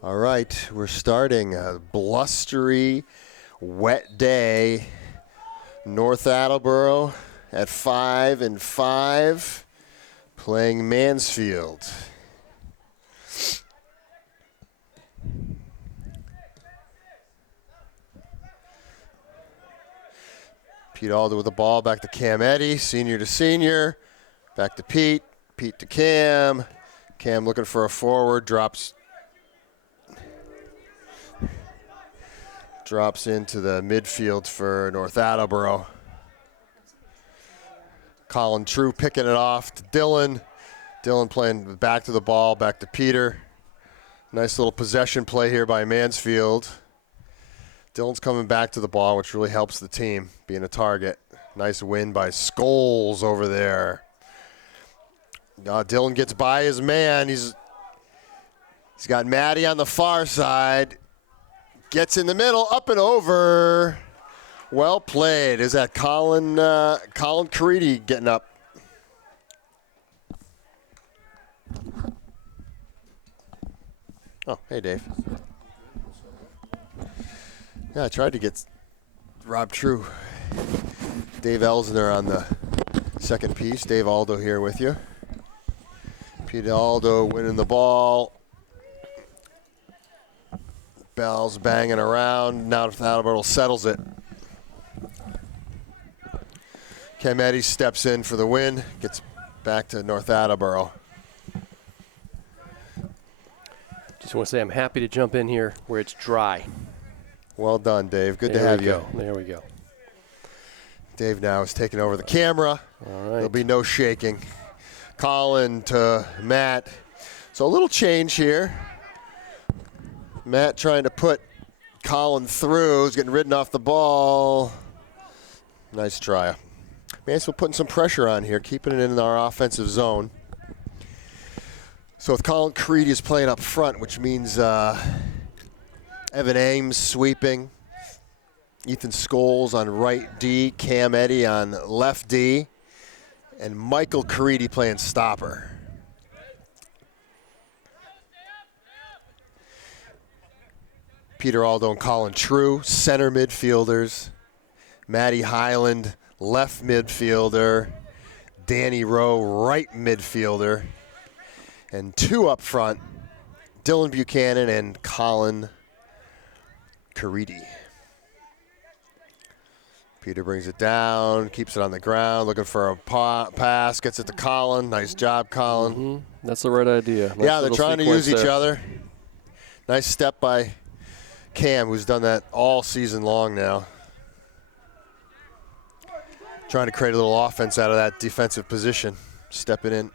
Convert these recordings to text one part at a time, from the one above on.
All right, we're starting a blustery, wet day. North Attleboro at 5-5, playing Mansfield. Pete Alder with the ball, back to Cam Eddy, senior to senior. Back to Pete, Pete to Cam. Cam looking for a forward, drops into the midfield for North Attleboro. Colin True picking it off to Dylan. Dylan playing back to the ball, back to Peter. Nice little possession play here by Mansfield. Dylan's coming back to the ball, which really helps the team, being a target. Nice win by Scholes over there. Dylan gets by his man. He's got Maddie on the far side. Gets in the middle, up and over. Well played. Is that Colin Caridi getting up? Oh, hey, Dave. Yeah, I tried to get Rob True. Dave Elsner on the second piece. Dave Aldo here with you. Pete Aldo winning the ball. Bell's banging around. Now Attleboro settles it. Cam Eddy steps in for the win. Gets back to North Attleboro. Just want to say I'm happy to jump in here where it's dry. Well done, Dave. Good to have you. There we go. Dave now is taking over the camera. All right. There'll be no shaking. Colin to Matt. So a little change here. Matt trying to put Colin through. He's getting ridden off the ball. Nice try. Mansfield putting some pressure on here, keeping it in our offensive zone. So with Colin Caridi is playing up front, which means Evan Ames sweeping. Ethan Scholes on right D. Cam Eddy on left D. And Michael Caridi playing stopper. Peter Aldo and Colin True, center midfielders. Matty Highland, left midfielder. Danny Rowe, right midfielder. And two up front, Dylan Buchanan and Colin Caridi. Peter brings it down, keeps it on the ground, looking for a pass, gets it to Colin. Nice job, Colin. Mm-hmm. That's the right idea. Nice, yeah, they're trying to use each other. Nice step by Cam, who's done that all season long now. Trying to create a little offense out of that defensive position, stepping in.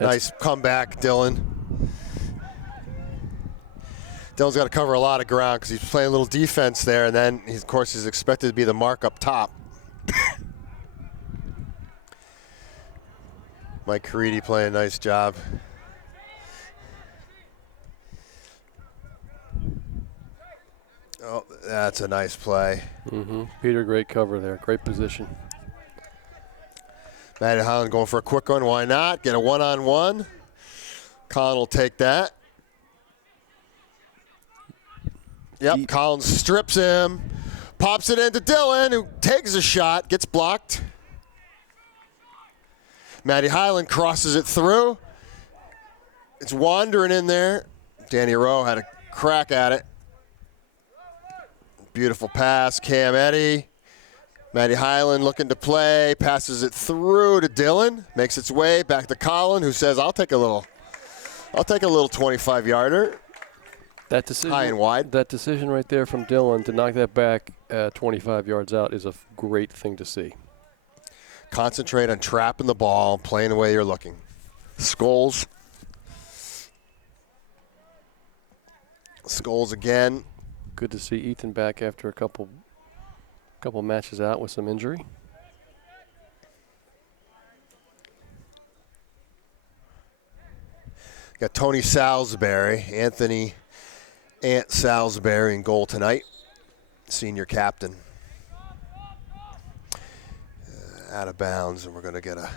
Nice comeback, Dylan. Dylan's got to cover a lot of ground because he's playing a little defense there, and then, of course, he's expected to be the mark up top. Mike Caridi playing a nice job. Oh, that's a nice play. Mm-hmm. Peter, great cover there. Great position. Matty Highland going for a quick one. Why not? Get a one-on-one. Colin will take that. Yep, Colin strips him. Pops it into Dylan, who takes a shot. Gets blocked. Matty Highland crosses it through. It's wandering in there. Danny Rowe had a crack at it. Beautiful pass. Cam Eddy. Matty Highland looking to play. Passes it through to Dylan. Makes its way back to Colin, who says, I'll take a little 25-yarder. That decision, high and wide. That decision right there from Dylan to knock that back 25 yards out is a great thing to see. Concentrate on trapping the ball, playing the way you're looking. Scholes again. Good to see Ethan back after a couple matches out with some injury. Got Tony Salisbury, Anthony Ant Salisbury in goal tonight, senior captain. Out of bounds, and we're going to get a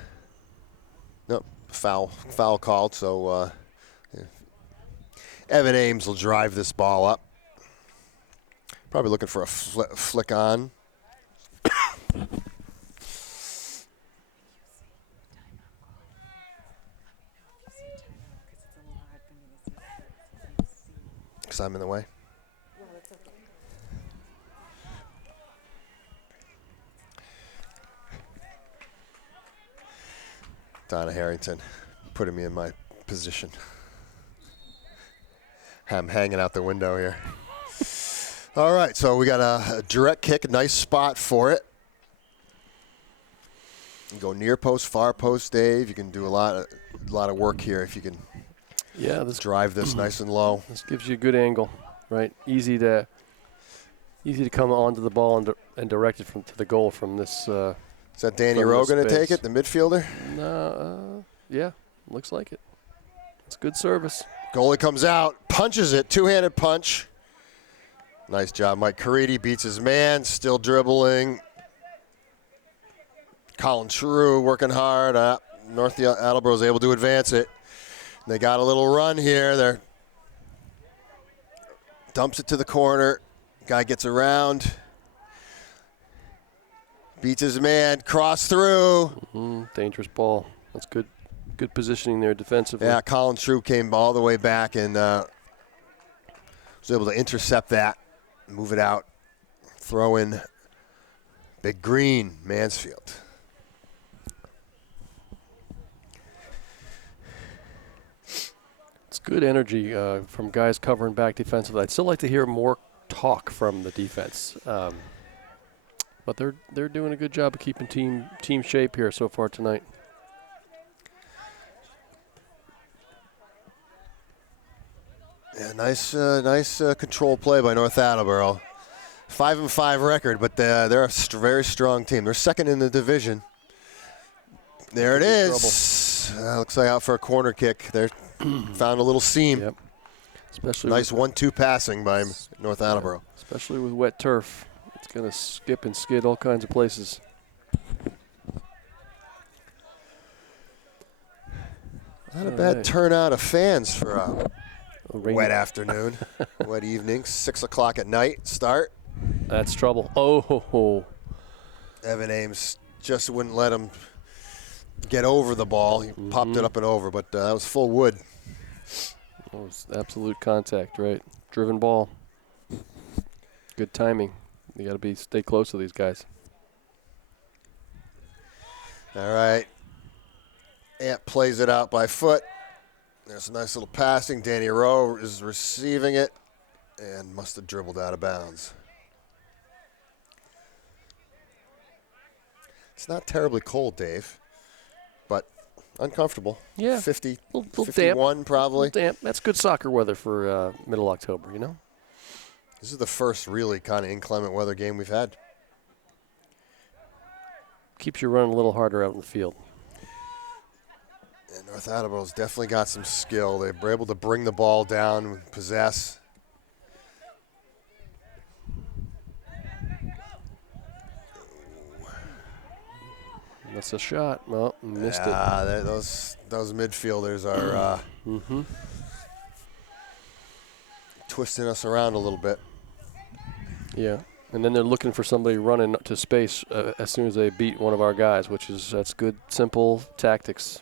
foul called. So Evan Ames will drive this ball up. Probably looking for a flick on. Because I'm in the way. Donna Harrington putting me in my position. I'm hanging out the window here. All right, so we got a direct kick, nice spot for it. You can go near post, far post, Dave. You can do a lot of work here if you can. Yeah, drive this nice and low. This gives you a good angle, right? Easy to come onto the ball and direct it to the goal from this. Is that Danny Rowe going to take it, the midfielder? No, yeah, looks like it. It's good service. Goalie comes out, punches it, two-handed punch. Nice job. Mike Caridi beats his man, still dribbling. Colin True working hard. North Attleboro is able to advance it. They got a little run here. They're dumps it to the corner. Guy gets around. Beats his man. Cross through. Dangerous ball. That's good positioning there defensively. Yeah, Colin True came all the way back and was able to intercept that, move it out, throw in Big Green, Mansfield. It's good energy from guys covering back defensively. I'd still like to hear more talk from the defense. But they're doing a good job of keeping team shape here so far tonight. Yeah, nice control play by North Attleboro. 5-5 record, but they're a very strong team. They're second in the division. There it is. Looks like out for a corner kick. They found a little seam. Yep. Especially nice 1-2 passing by North Attleboro. Especially with wet turf. It's going to skip and skid all kinds of places. Not a bad turnout of fans for a wet afternoon, wet evening. 6 o'clock at night start. That's trouble. Oh. Evan Ames just wouldn't let him get over the ball. He popped it up and over, but that was full wood. It was absolute contact, right? Driven ball. Good timing. You got to stay close to these guys. All right. Ant plays it out by foot. There's a nice little passing. Danny Rowe is receiving it and must have dribbled out of bounds. It's not terribly cold, Dave, but uncomfortable. Yeah. 50, little 51 damp, probably. Damp. That's good soccer weather for middle October, you know? This is the first really kind of inclement weather game we've had. Keeps you running a little harder out in the field. And North Attleboro's definitely got some skill. They were able to bring the ball down, possess. That's a shot. No, missed it. Those midfielders are twisting us around a little bit. Yeah, and then they're looking for somebody running to space as soon as they beat one of our guys, that's good, simple tactics.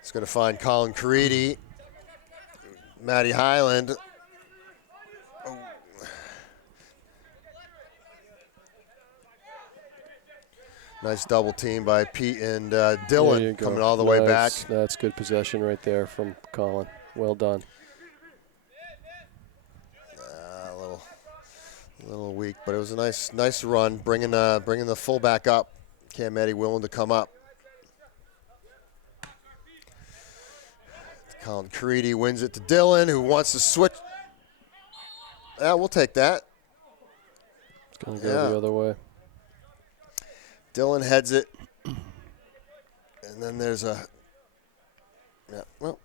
It's going to find Colin Caridi, Matty Highland. Oh. Nice double team by Pete and Dylan coming all the way back. That's good possession right there from Colin. Well done. A little weak, but it was a nice run, bringing the fullback up. Cam Eddy willing to come up. Colin Caridi wins it to Dylan, who wants to switch. Yeah, we'll take that. It's going to go the other way. Dylan heads it. And then there's a, yeah, well,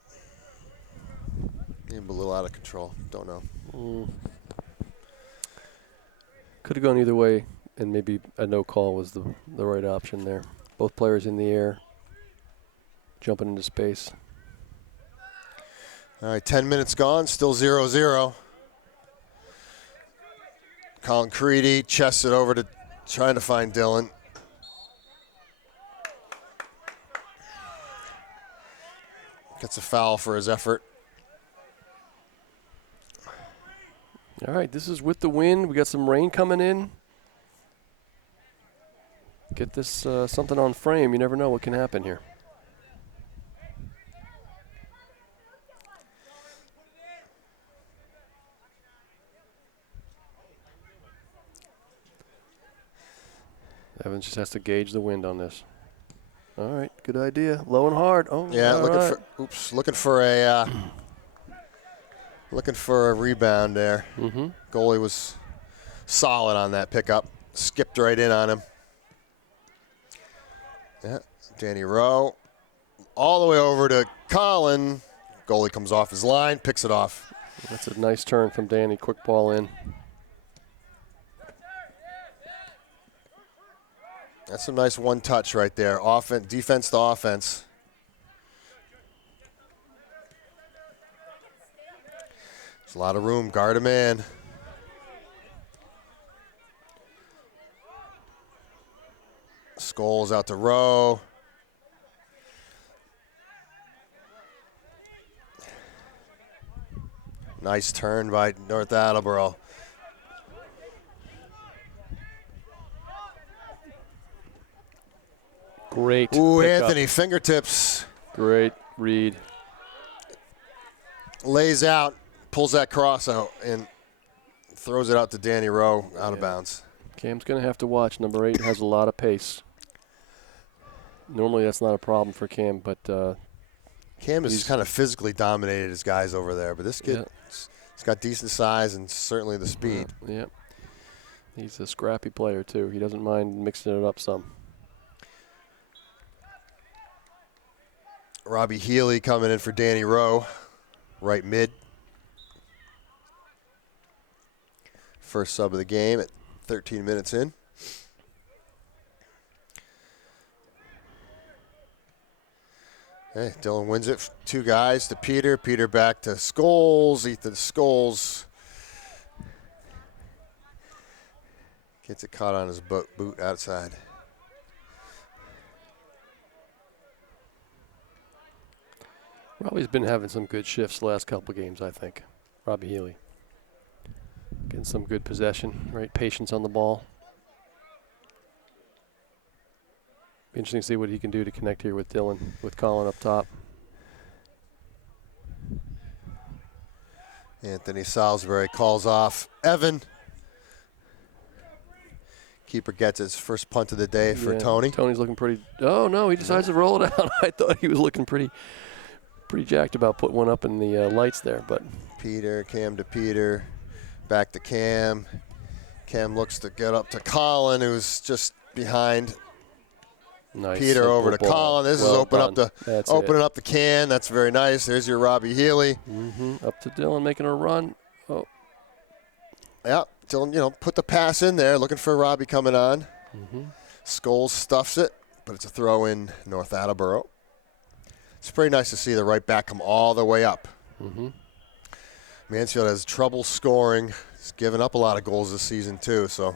maybe a little out of control. Don't know. Could have gone either way, and maybe a no call was the right option there. Both players in the air, jumping into space. All right, 10 minutes gone, still 0-0. Colin Creedy chests it over to trying to find Dylan. Gets a foul for his effort. All right, this is with the wind. We got some rain coming in. Get this something on frame. You never know what can happen here. Evans just has to gauge the wind on this. All right, good idea. Low and hard. Oh, yeah, looking looking for a rebound there. Mm-hmm. Goalie was solid on that pickup. Skipped right in on him. Yeah, Danny Rowe. All the way over to Colin. Goalie comes off his line, picks it off. That's a nice turn from Danny. Quick ball in. That's a nice one touch right there. Offense, defense to offense. There's a lot of room. Guard him in. Scholes out to Rowe. Nice turn by North Attleboro. Great. Ooh, pickup. Anthony, fingertips. Great read. Lays out, pulls that cross out, and throws it out to Danny Rowe out of bounds. Cam's going to have to watch. Number 8 has a lot of pace. Normally that's not a problem for Cam, but Cam is kind of physically dominated his guys over there, but this kid, he's got decent size and certainly the speed. Yeah. He's a scrappy player, too. He doesn't mind mixing it up some. Robbie Healy coming in for Danny Rowe, right mid. First sub of the game at 13 minutes in. Hey, Dylan wins it. 2 guys to Peter. Peter back to Scholes. Ethan Scholes gets it caught on his boot outside. Robbie's been having some good shifts the last couple of games, I think. Robbie Healy. Getting some good possession, right? Patience on the ball. Be interesting to see what he can do to connect here with Dylan, with Colin up top. Anthony Salisbury calls off Evan. Keeper gets his first punt of the day for Tony. Tony's looking pretty. Oh, no, he decides to roll it out. I thought he was looking pretty jacked about putting one up in the lights there, but Peter, Cam to Peter, back to Cam. Cam looks to get up to Colin, who's just behind. nice. Peter over to ball. Colin. This Well is opening up the can. That's very nice. There's your Robbie Healy. Up to Dylan making a run. Oh, Yeah, Dylan, put the pass in there, looking for Robbie coming on. Scholes stuffs it, but it's a throw in North Attleboro. It's pretty nice to see the right back come all the way up. Mansfield has trouble scoring. He's given up a lot of goals this season, too. So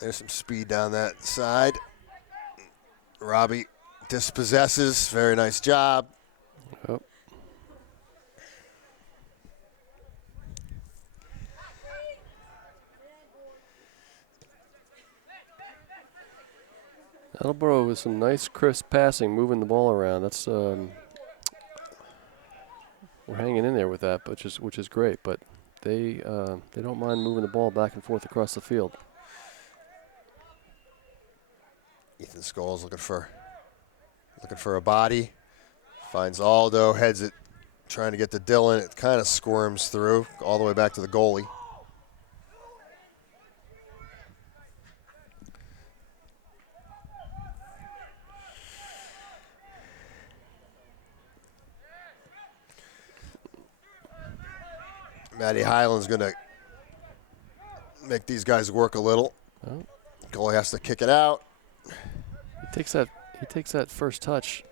there's some speed down that side. Robbie dispossesses. Very nice job. oh. Attleboro with some nice crisp passing, moving the ball around. That's we're hanging in there with that, which is great. But they don't mind moving the ball back and forth across the field. Ethan Scholes looking for a body. Finds Aldo, heads it, trying to get to Dylan. It kind of squirms through all the way back to the goalie. Matty Highland's going to make these guys work a little. Oh. Goalie has to kick it out. He takes that first touch.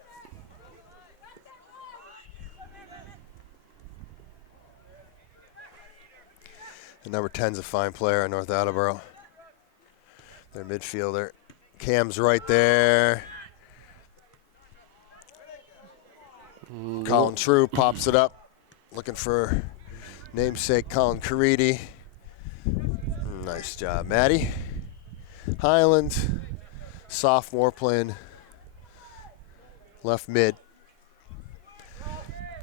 And number 10's a fine player in North Attleboro. Their midfielder. Cam's right there. Colin True pops it up, looking for namesake Colin Caridi. Nice job, Matty. Highland, sophomore, playing left mid.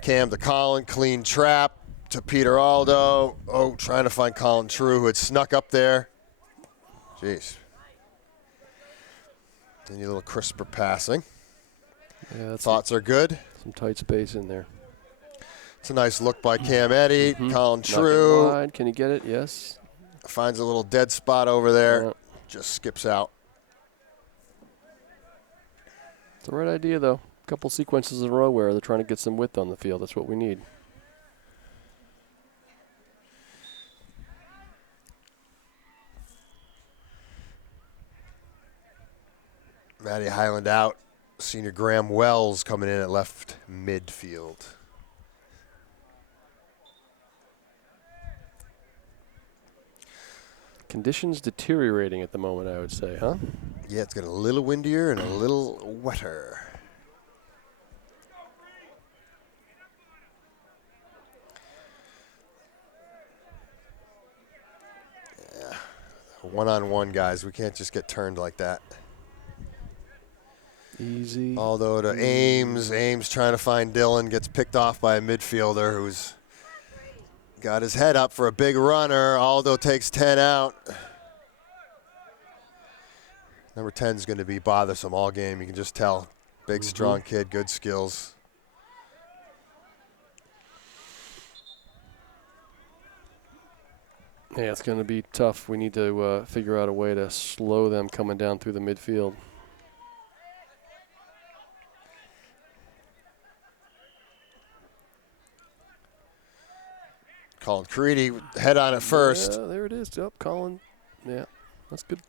Cam to Colin, clean trap to Peter Aldo. Oh, trying to find Colin True, who had snuck up there. Jeez. Any little crisper passing. Yeah, Thoughts are good. Some tight space in there. It's a nice look by Cam Eddy. Colin True. Wide. Can he get it? Yes. Finds a little dead spot over there. Yeah. Just skips out. It's the right idea, though. A couple sequences in a row where they're trying to get some width on the field. That's what we need. Matty Highland out. Senior Graham Wells coming in at left midfield. Conditions deteriorating at the moment, I would say, huh? Yeah, it's getting a little windier and a little wetter. Yeah. One-on-one, guys. We can't just get turned like that. Easy. Aldo to Ames. Ames trying to find Dylan. Gets picked off by a midfielder who's got his head up for a big runner. Aldo takes 10 out. Number 10 is going to be bothersome all game. You can just tell. Big, strong kid, good skills. Yeah, it's going to be tough. We need to figure out a way to slow them coming down through the midfield. Colin Caridi, head on it first. Yeah, there it is. Yep, Colin. Yeah, that's good.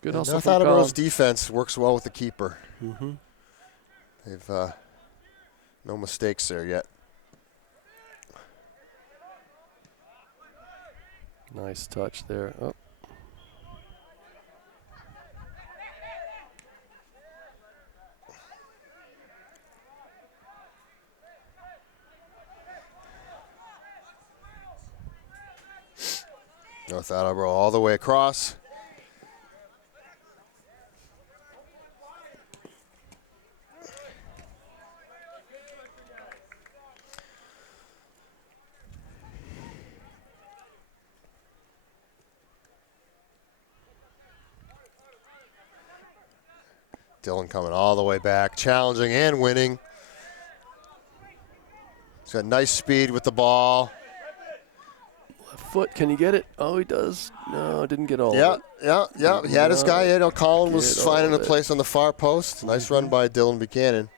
Good hustle North from Attleboro's Colin. defense works well with the keeper. Mm-hmm. They've no mistakes there yet. Nice touch there. Oh. North Attleboro all the way across. Dylan coming all the way back, challenging and winning. He's got nice speed with the ball. Foot, can he get it? Oh, he does. No, didn't get all Yeah, of it. yeah. He had his guy. You know, Colin was Get all finding a of it. place on the far post. Nice run by Dylan Buchanan.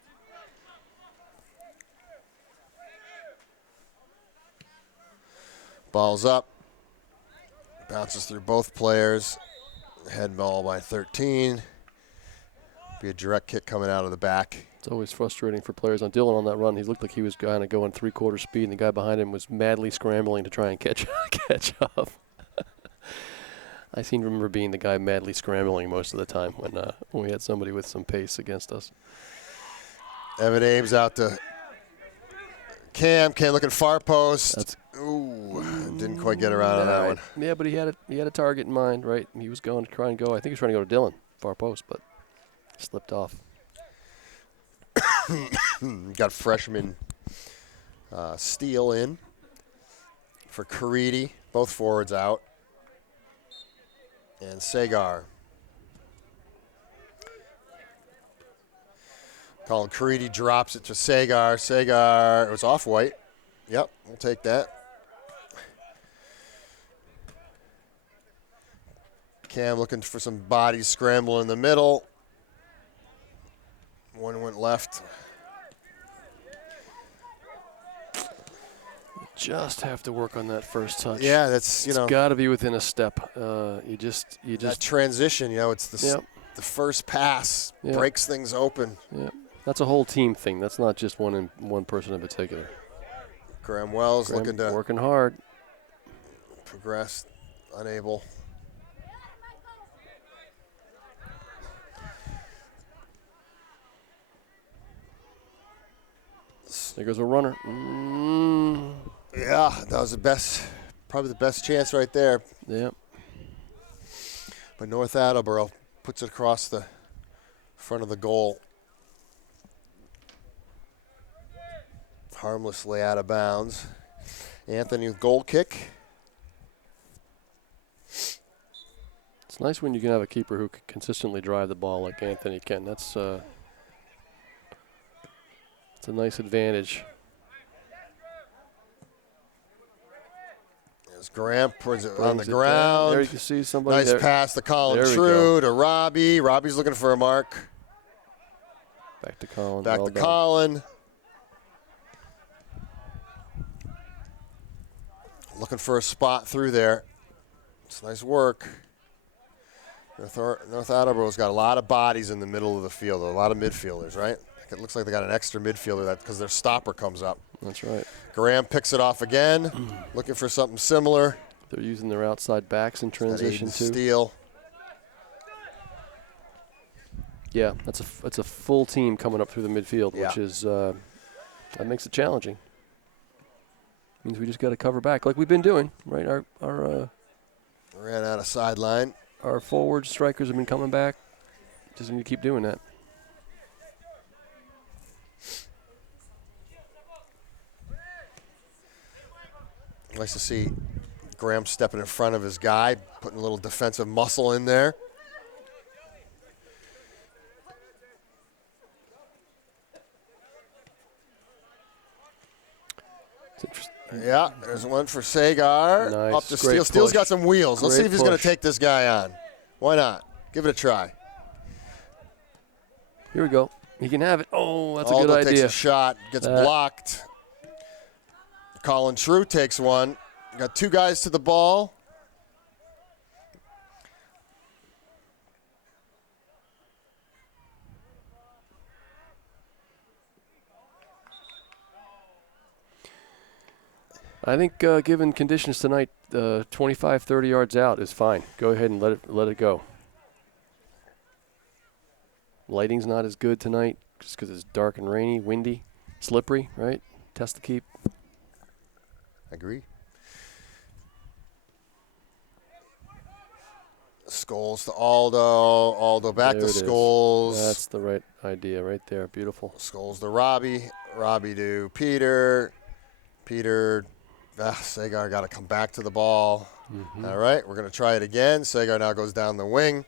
Ball's up. Bounces through both players. Head ball by 13. Be a direct kick coming out of the back. It's always frustrating for players on Dylan on that run. He looked like he was kind of going three-quarter speed, and the guy behind him was madly scrambling to try and catch up. I seem to remember being the guy madly scrambling most of the time when we had somebody with some pace against us. Evan Ames out to Cam. Cam looking far post. Ooh, didn't quite get around on that one. Yeah, but he had a target in mind, right? He was going to try and go. I think he was trying to go to Dylan, far post, but slipped off. Got freshman Steele in for Caridi. Both forwards out. And Sagar. Colin Caridi drops it to Sagar. Sagar, it was off-white. Yep, we'll take that. Cam looking for some bodies scramble in the middle. One went left. just have to work on that first touch. Yeah, that's, it's got to be within a step. You just that transition, it's the first pass breaks things open. Yeah, that's a whole team thing. That's not just one person in particular. Graham Wells looking to working hard, progress, unable. There goes a runner. Yeah, that was probably the best chance right there. Yeah. But North Attleboro puts it across the front of the goal. Harmlessly out of bounds. Anthony with goal kick. It's nice when you can have a keeper who can consistently drive the ball like Anthony can. That's a nice advantage. As Graham puts it on the ground. There you can see somebody. Nice pass to Colin True to Robbie. Robbie's looking for a mark. Back to Colin. Back to Colin. Looking for a spot through there. It's nice work. North Attleboro's got a lot of bodies in the middle of the field, a lot of midfielders, right? It looks like they got an extra midfielder because their stopper comes up. That's right. Graham picks it off again, looking for something similar. They're using their outside backs in transition too. Steele. Yeah, that's a full team coming up through the midfield, which is that makes it challenging. Means we just got to cover back like we've been doing, right? Our ran out of sideline. Our forward strikers have been coming back. Just need to keep doing that. Nice to see Graham stepping in front of his guy, putting a little defensive muscle in there. It's interesting. Yeah, there's one for Sagar. Nice. Up to Steele. Steele's got some wheels. Let's see if he's going to take this guy on. Why not? Give it a try. Here we go. He can have it. Oh, that's a good Aldo idea. takes a shot, gets blocked. Colin True takes one. Got two guys to the ball. I think given conditions tonight, 25, 30 yards out is fine. Go ahead and let it go. Lighting's not as good tonight just because it's dark and rainy, windy, slippery, right? Test the keep. Agree. Scholes to Aldo. Aldo back to Scholes. That's the right idea right there. Beautiful. Scholes to Robbie. Robbie to Peter. Peter. Sagar got to come back to the ball. Mm-hmm. All right, we're going to try it again. Sagar now goes down the wing.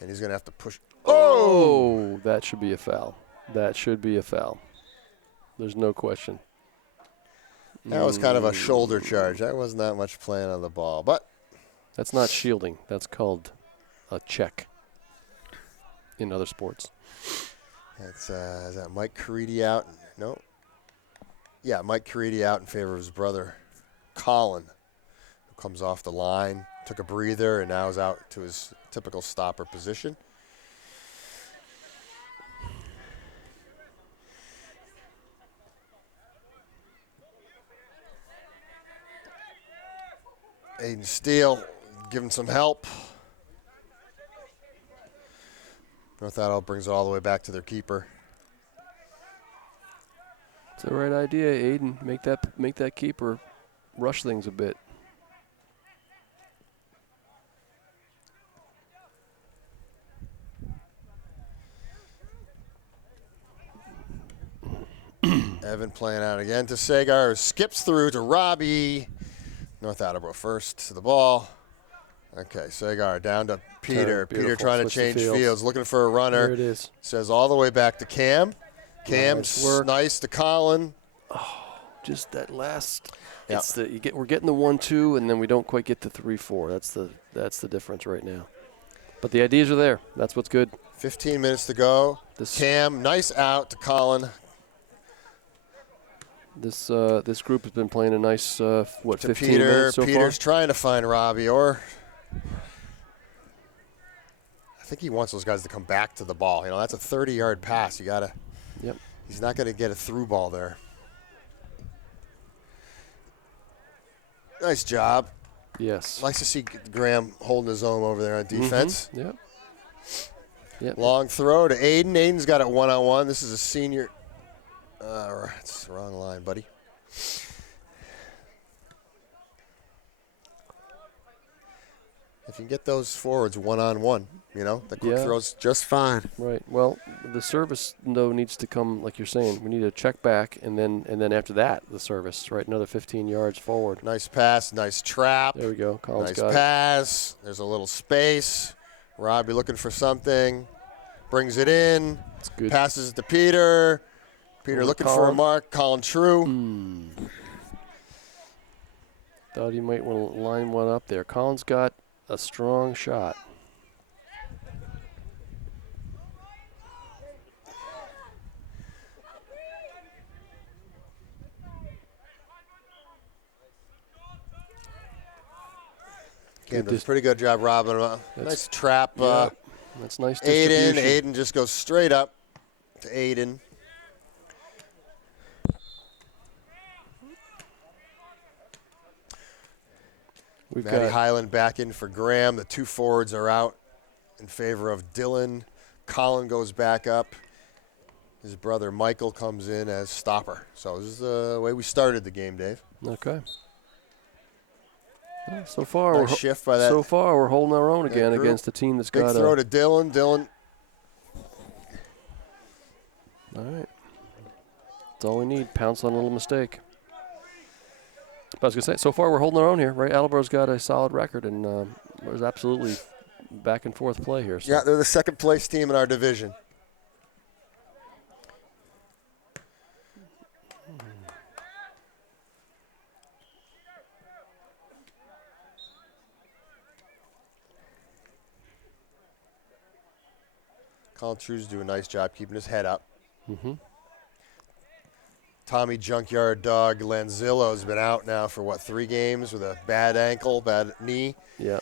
And he's going to have to push. Oh, that should be a foul. That should be a foul. There's no question. That was kind of a shoulder charge. That wasn't that much playing on the ball. But that's not shielding. That's called a check in other sports. It's is that Mike Caridi out? No. Yeah, Mike Caridi out in favor of his brother, Colin, who comes off the line, took a breather, and now is out to his typical stopper position. Aiden Steele giving some help. North Attleboro brings it all the way back to their keeper. It's the right idea, Aiden. Make that keeper rush things a bit. Evan playing out again to Sagar, who skips through to Robbie. North Attleboro first to the ball. Okay, Sagar down to Peter. Peter trying to change fields, looking for a runner. There it is. Says all the way back to Cam. Cam's nice to Colin. Oh, just that last. Yep. It's we're getting the 1-2, and then we don't quite get the 3-4. That's the difference right now. But the ideas are there. That's what's good. 15 minutes to go. Cam, nice out to Colin. This group has been playing a nice, To 15 Peter. minutes so Peter's far? trying to find Robbie, or I think he wants those guys to come back to the ball. That's a 30-yard pass. You gotta. Yep. He's not going to get a through ball there. Nice job. Yes. Nice to see Graham holding his own over there on defense. Yep. Yep. Long throw to Aiden. Aiden's got it one-on-one. This is a senior. It's the wrong line, buddy. If you can get those forwards one-on-one, the quick throw's just fine. Right. Well, the service, though, needs to come, like you're saying. We need a check back, and then after that, the service, right? Another 15 yards forward. Nice pass, nice trap. There we go. Collins nice got it. pass. There's a little space. Robbie looking for something. Brings it in. It's good. Passes it to Peter. Peter Over looking for a Colin. mark. Colin True. Thought he might want to line one up there. Collins got a strong shot. Again, does a pretty good job robbing him up. Nice trap. That's nice distribution. Aiden just goes straight up to Aiden. We've Matty got Highland back in for Graham. The two forwards are out in favor of Dylan. Colin goes back up. His brother Michael comes in as stopper. So this is the way we started the game, Dave. Okay. Well, so far, Nice shift by that. so far we're holding our own again group. against a team that's Big got throw a. to Dylan. Dylan. All right. That's all we need. Pounce on a little mistake. But I was going to say, so far we're holding our own here, right? Attleboro's got a solid record, and there's absolutely back and forth play here. So. Yeah, they're the second place team in our division. Colin True's doing a nice job keeping his head up. Tommy Junkyard Dog Lanzillo's been out now for, 3 games with a bad ankle, bad knee. Yeah.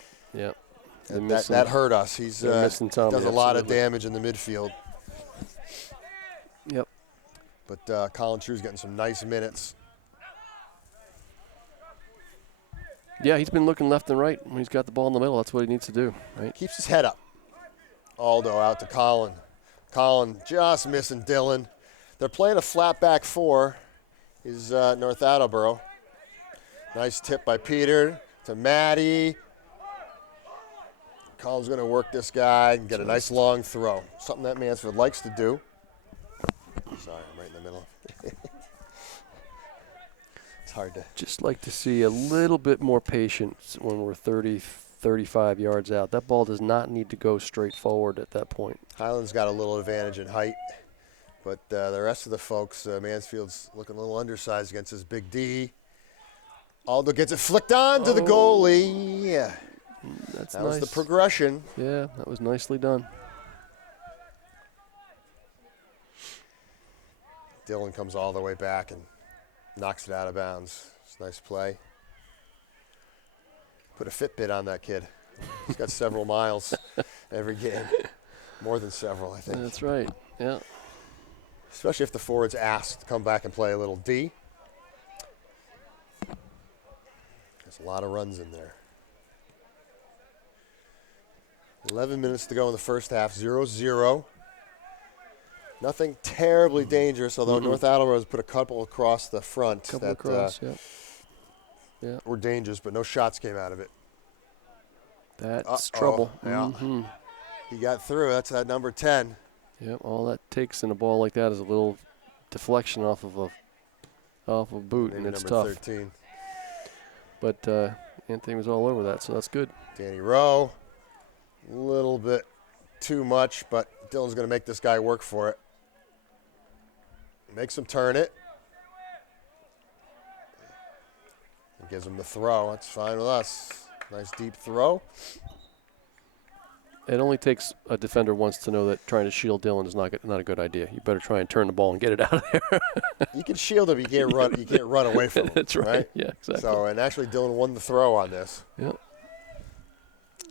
And that hurt us. He's missing Tommy, does a lot of absolutely. damage in the midfield. Yep. But Colin True's getting some nice minutes. Yeah, he's been looking left and right when he's got the ball in the middle. That's what he needs to do, right? Keeps his head up. Aldo out to Colin. Colin just missing Dylan. They're playing a flat back 4. Is North Attleboro. Nice tip by Peter to Matty. Colin's going to work this guy and get a nice long throw. Something that Mansfield likes to do. Sorry, I'm right in the middle. It's hard to. Just like to see a little bit more patience when we're 30, 35 yards out. That ball does not need to go straight forward at that point. Highland's got a little advantage in height. But the rest of the folks, Mansfield's looking a little undersized against his big D. Aldo gets it flicked on to the goalie. Yeah. That was the progression. Yeah, that was nicely done. Dylan comes all the way back and knocks it out of bounds. It's a nice play. Put a Fitbit on that kid. He's got several miles every game. More than several, I think. That's right, yeah. Especially if the forward's asked to come back and play a little D. There's a lot of runs in there. 11 minutes to go in the first half, 0-0. Nothing terribly dangerous, although North Attleboro has put a couple across the front yeah. were dangerous, but no shots came out of it. That's trouble. Yeah. He got through. That's that number 10. Yep, all that takes in a ball like that is a little deflection off of a boot, Maybe and it's number tough. 13. But Anthony was all over that, so that's good. Danny Rowe, a little bit too much, but Dylan's going to make this guy work for it. Makes him turn it. And gives him the throw. That's fine with us. Nice deep throw. It only takes a defender once to know that trying to shield Dillon is not a good idea. You better try and turn the ball and get it out of there. You can shield him. You can't run. You can't run away from him. That's right. Yeah, exactly. So, and actually, Dillon won the throw on this. Yep.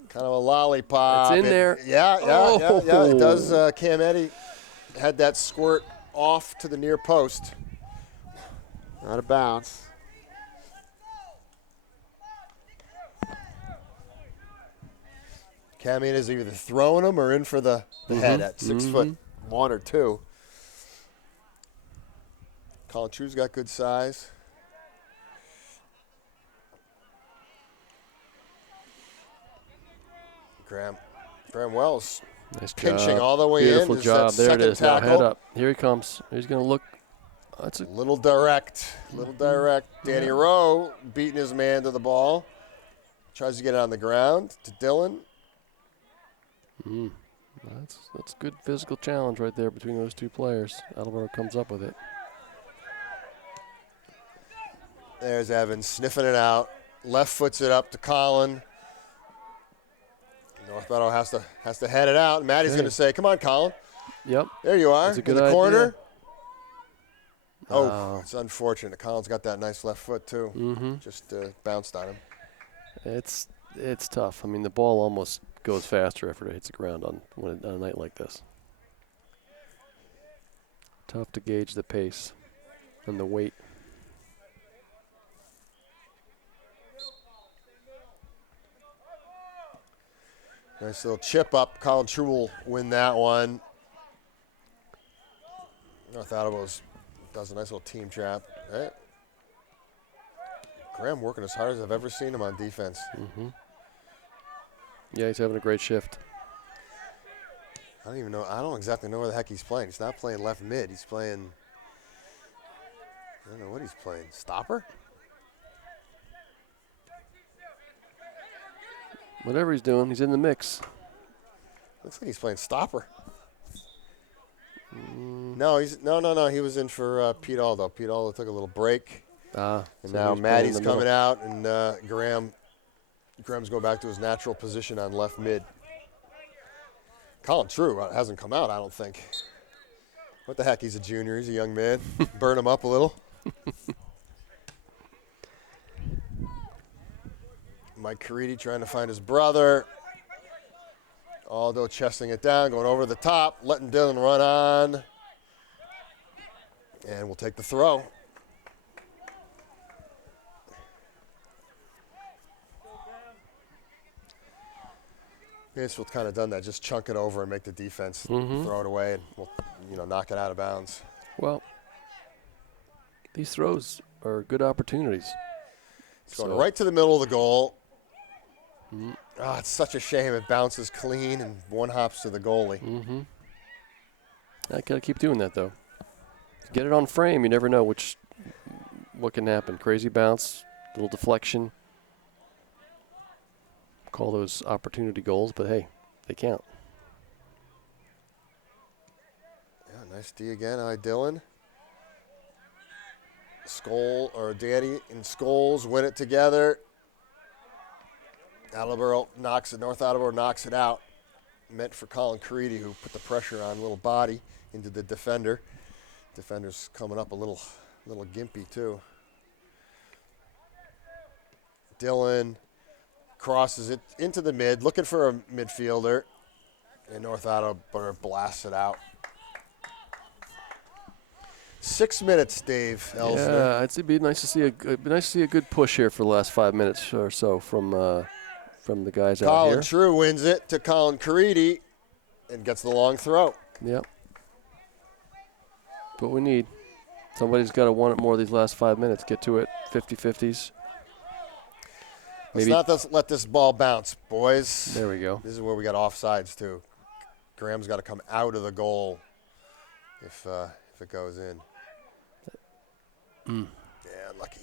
Kind of a lollipop. It's in there. Yeah. It does. Cam Eddy had that squirt off to the near post. Out of bounds. Cam Eddy is either throwing him or in for the head at 6'1" or 2. Colin True's got good size. Graham Wells. Nice pinching job. all the way Beautiful in. job. There it is. Now Tackle. head up. Here he comes. He's going to look. That's a Little direct. Danny Rowe beating his man to the ball. Tries to get it on the ground to Dillon. That's good physical challenge right there between those two players. Attleboro comes up with it. There's Evans sniffing it out. Left foots it up to Colin. North Meadow has to head it out. Maddie's going to say, "Come on, Colin." Yep. There you are. That's a good in the idea. corner. Oh, it's unfortunate. Colin's got that nice left foot too. Just bounced on him. It's tough. I mean, the ball almost goes faster after it hits the ground on a night like this. Tough to gauge the pace and the weight. Nice little chip up. Colin True will win that one. North Attleboro does a nice little team trap. Right? Graham working as hard as I've ever seen him on defense. Yeah, he's having a great shift. I don't exactly know where the heck he's playing. He's not playing left mid. He's playing, I don't know what he's playing. Stopper? Whatever he's doing, he's in the mix. Looks like he's playing stopper. No, he was in for Pete Aldo. Pete Aldo took a little break. And so now Maddie's coming out, and Graham's going back to his natural position on left mid. Colin True hasn't come out, I don't think. What the heck? He's a junior. He's a young man. Burn him up a little. Mike Caridi trying to find his brother. Aldo chesting it down, going over the top, letting Dillon run on. And we'll take the throw. Mansfield kind of done that, just chunk it over and make the defense throw it away, and we'll knock it out of bounds. Well, these throws are good opportunities. It's going right to the middle of the goal. It's such a shame. It bounces clean and one hops to the goalie. I gotta keep doing that though. Get it on frame. You never know what can happen. Crazy bounce, little deflection. Call those opportunity goals, but hey, they count. Yeah, nice D again. Dillon. Danny and Scholes win it together. North Attleboro knocks it out. Meant for Colin Caridi, who put the pressure on little body into the defender. Defender's coming up a little gimpy too. Dillon crosses it into the mid, looking for a midfielder, and North Attleboro blasts it out. 6 minutes, Dave Elsner. Yeah, it'd be nice to see a good push here for the last 5 minutes or so from the guys out here. Colin True wins it to Colin Caridi and gets the long throw. Yep. What we need. Somebody's got to want it more these last 5 minutes. Get to it, 50-50s. Let's not let this ball bounce, boys. There we go. This is where we got offsides, too. Graham's got to come out of the goal if it goes in. Yeah, lucky.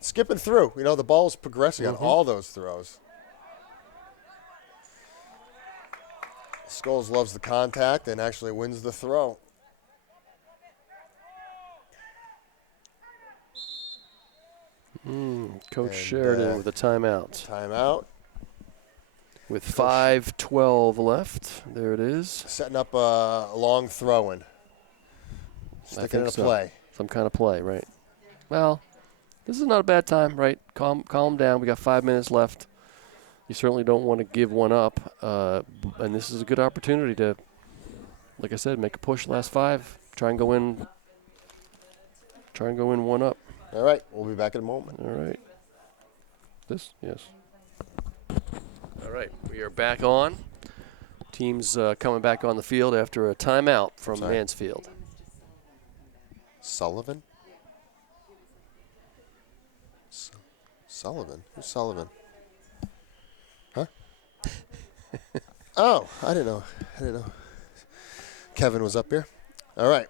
Skipping through. The ball's progressing on all those throws. Scholes loves the contact and actually wins the throw. Coach Sheridan with a timeout. Timeout. With 5:12 left. There it is. Setting up a long throw-in. Sticking in a play. Some kind of play, right. Well, this is not a bad time, right? Calm down. We got 5 minutes left. You certainly don't want to give one up. And this is a good opportunity to, like I said, make a push last 5. Try and go in one up. All right. We'll be back in a moment. All right. This? Yes. All right. We are back on. Teams coming back on the field after a timeout from Mansfield. Sullivan? Sullivan? Who's Sullivan? Huh? Oh, I didn't know. Kevin was up here. All right.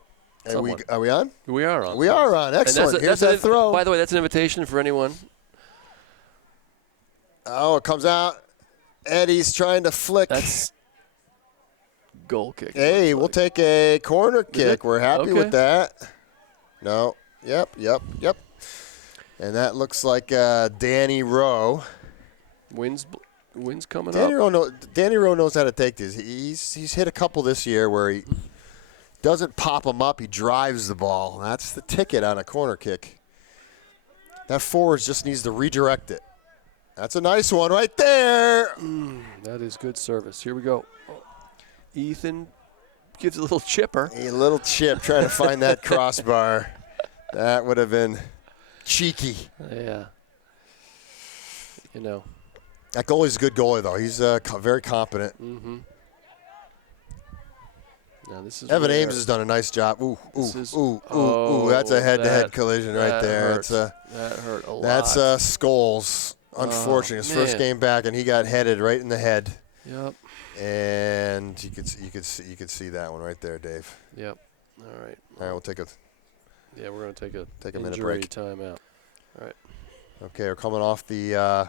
Are we on? We are on. We are on. Excellent. Here's that throw. By the way, that's an invitation for anyone. Oh, it comes out. Eddie's trying to flick. That's goal kick. Hey, we'll take a corner kick. We're happy with that. No. Yep. And that looks like Danny Rowe. Wins coming Danny up. Danny Rowe knows how to take this. He's hit a couple this year where he doesn't pop them up. He drives the ball. That's the ticket on a corner kick. That forward just needs to redirect it. That's a nice one right there. That is good service. Here we go. Ethan gives a little chipper. A little chip trying to find that crossbar. That would have been cheeky. Yeah. You know. That goalie's a good goalie, though. He's very competent. Mm-hmm. Now this is Evan Ames has done a nice job. Ooh. That's a head-to-head collision right there. That hurt a lot. That's Scholes. Unfortunately, his first game back, and he got headed right in the head. Yep. And you could see that one right there, Dave. Yep. All right. All right, we'll take a. Yeah, we're going to take a minute break. Timeout. All right. Okay, we're coming off the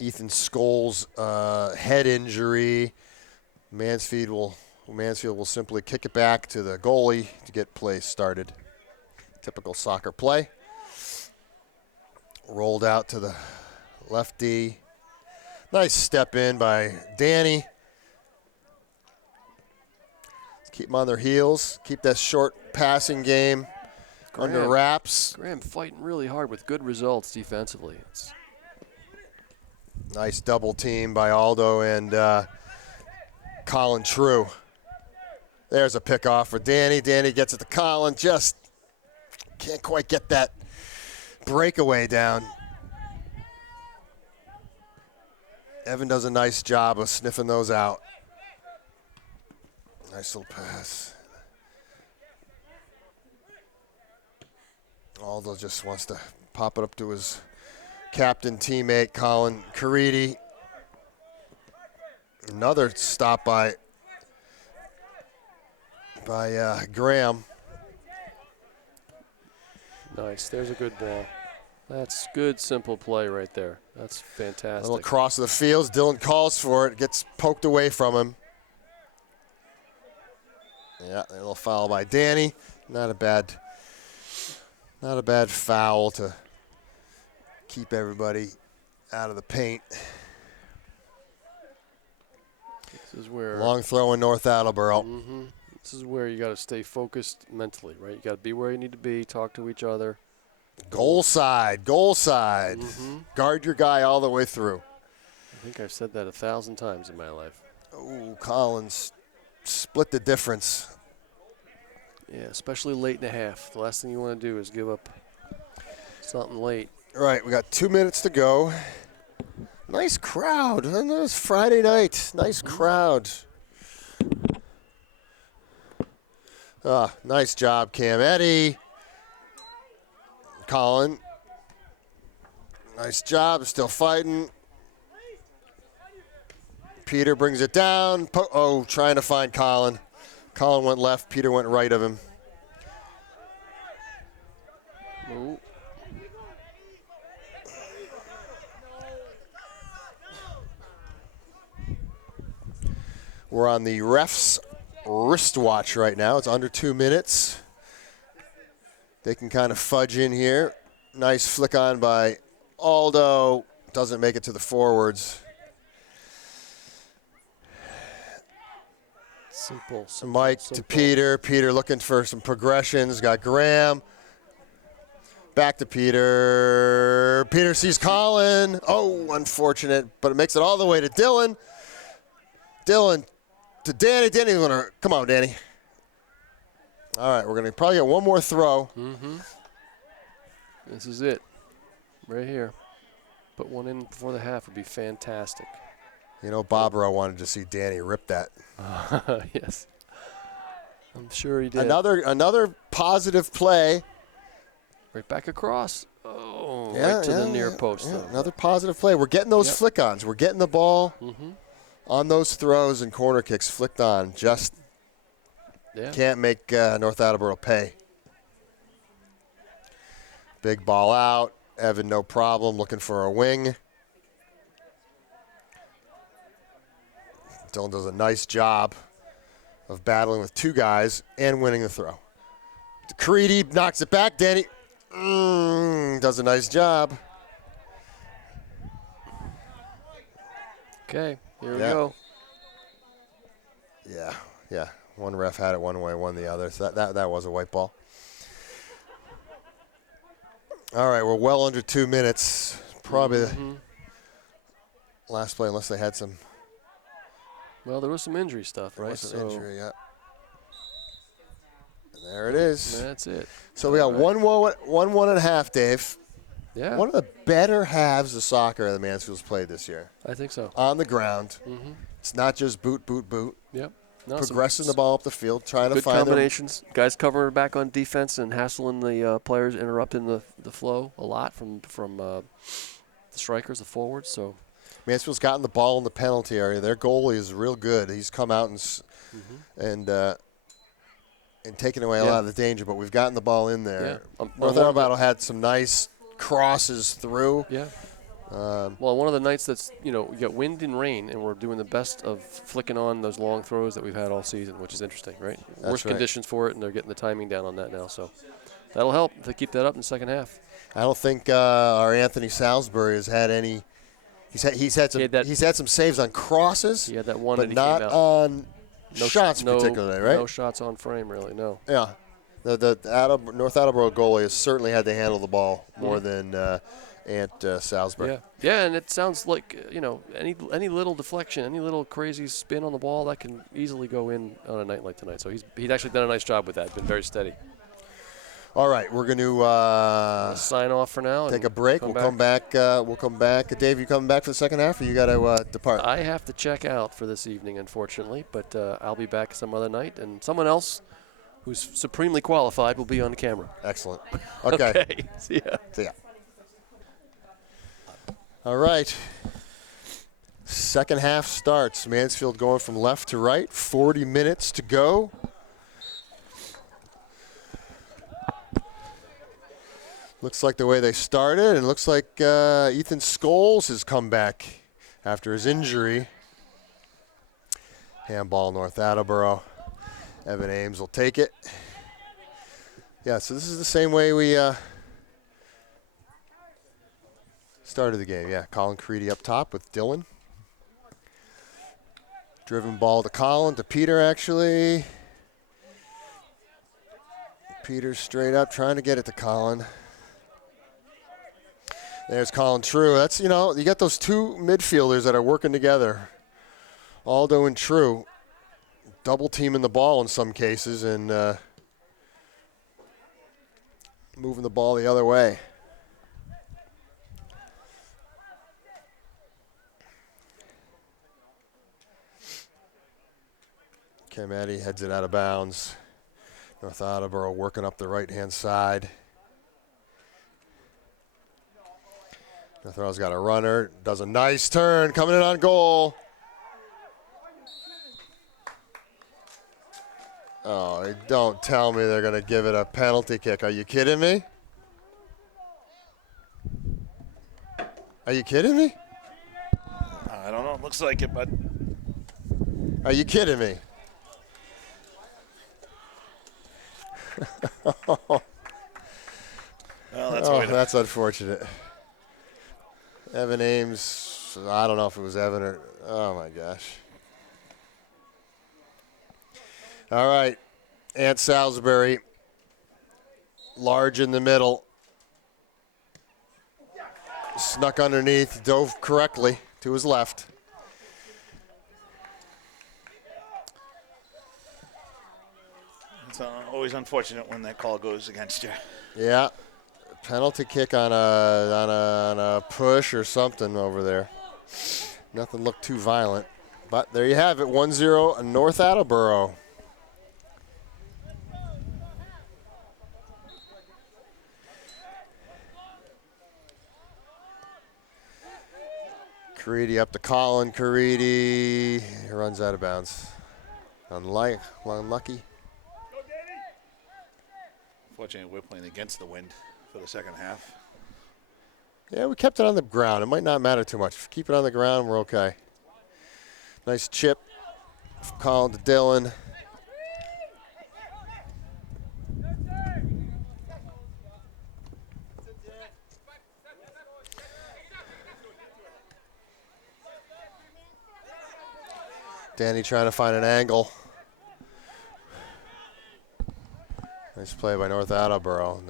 Ethan Scholes head injury. Mansfield will simply kick it back to the goalie to get play started. Typical soccer play. Rolled out to the lefty. Nice step in by Danny. Keep them on their heels. Keep that short passing game under wraps. Graham fighting really hard with good results defensively. Nice double team by Aldo and Colin True. There's a pickoff for Danny. Danny gets it to Colin. Just can't quite get that breakaway down. Evan does a nice job of sniffing those out. Nice little pass. Aldo just wants to pop it up to his captain teammate, Colin Caridi. Another stop by Graham. Nice. There's a good ball. That's good, simple play right there. That's fantastic. A little cross of the fields. Dylan calls for it. Gets poked away from him. Yeah, a little foul by Danny. Not a bad foul to keep everybody out of the paint. This is where long throw in North Attleboro. Mm-hmm. This is where you got to stay focused mentally, right? You got to be where you need to be, talk to each other. Goal side. Mm-hmm. Guard your guy all the way through. I think I've said that 1,000 times in my life. Oh, Collins split the difference. Yeah, especially late in the half. The last thing you want to do is give up something late. All right, we got 2 minutes to go. Nice crowd. And it's Friday night. Nice crowd. Nice job, Cam Eddie. Colin. Nice job. Still fighting. Peter brings it down. Trying to find Colin. Colin went left. Peter went right of him. Ooh. We're on the ref's wristwatch right now. It's under 2 minutes. They can kind of fudge in here. Nice flick on by Aldo. Doesn't make it to the forwards. Simple. Mike to Peter. Peter looking for some progressions. Got Graham. Back to Peter. Peter sees Colin. Oh, unfortunate, but it makes it all the way to Dylan. Dylan to Danny. Danny, come on, Danny. All right, we're going to probably get one more throw. Mm-hmm. This is it. Right here. Put one in before the half would be fantastic. You know, Barbara wanted to see Danny rip that. Yes. I'm sure he did. Another positive play. Right back across. Oh, right to the near post. Yeah, another positive play. We're getting those flick-ons. We're getting the ball on those throws and corner kicks flicked on. Just can't make North Attleboro pay. Big ball out. Evan, no problem, looking for a wing. Dylan does a nice job of battling with two guys and winning the throw. Creedy knocks it back. Danny does a nice job. Okay, here we go. Yeah. One ref had it one way, one the other. So that was a white ball. All right, we're well under 2 minutes. Probably the last play, unless they had some. Well, there was some injury stuff, right? There was some injury, yeah. And there it is. That's it. So we got 1-1.5, Dave. Yeah. One of the better halves of soccer the Mansfield's played this year. I think so. On the ground. It's not just boot. Yep. No, progressing the ball up the field, trying to find combinations. Guys covering back on defense and hassling the players, interrupting the flow a lot from the strikers, the forwards. So Mansfield's gotten the ball in the penalty area. Their goalie is real good. He's come out and taken away a lot of the danger, but we've gotten the ball in there. Yeah. North Attleboro had some nice crosses through. Yeah. Well, one of the nights that's, we got wind and rain, and we're doing the best of flicking on those long throws that we've had all season, which is interesting, right? Worst conditions for it, and they're getting the timing down on that now. So that'll help to keep that up in the second half. I don't think our Anthony Salisbury has had any. He's had some saves on crosses. He had that one, but not on shots particularly, right? No shots on frame, really. No. Yeah. The North Attleboro goalie has certainly had to handle the ball more than Salisbury. Yeah, and it sounds like any little deflection, any little crazy spin on the ball that can easily go in on a night like tonight. So he's actually done a nice job with that. Been very steady. All right, we're going to sign off for now. Take a break. We'll come back. Dave, you coming back for the second half, or you got to depart? I have to check out for this evening, unfortunately, but I'll be back some other night, and someone else who's supremely qualified will be on the camera. Excellent. Okay. See ya. See ya. All right. Second half starts. Mansfield going from left to right. 40 minutes to go. Looks like the way they started, and looks like Ethan Scholes has come back after his injury. Handball, North Attleboro. Evan Ames will take it. Yeah, so this is the same way we started the game. Yeah, Colin Creedy up top with Dylan. Driven ball to Colin, to Peter, actually. Peter straight up, trying to get it to Colin. There's Colin True. That's, you got those two midfielders that are working together. Aldo and True. Double teaming the ball in some cases and moving the ball the other way. Eddy heads it out of bounds. North Attleboro working up the right-hand side. North Attleboro's got a runner. Does a nice turn. Coming in on goal. Oh, don't tell me they're going to give it a penalty kick. Are you kidding me? Are you kidding me? I don't know. It looks like it, but. Are you kidding me? Well, that's unfortunate. Evan Ames, I don't know if it was Evan or, oh my gosh. All right. Ant Salisbury, large in the middle. Snuck underneath, dove correctly to his left. It's always unfortunate when that call goes against you. Yeah, penalty kick on a push or something over there. Nothing looked too violent. But there you have it, 1-0 North Attleboro. Caridi up to Colin. Caridi runs out of bounds. Unlucky. Fortunately, we're playing against the wind for the second half. Yeah, we kept it on the ground. It might not matter too much. Keep it on the ground, we're okay. Nice chip from Colin to Dylan. Danny trying to find an angle. Nice play by North Attleboro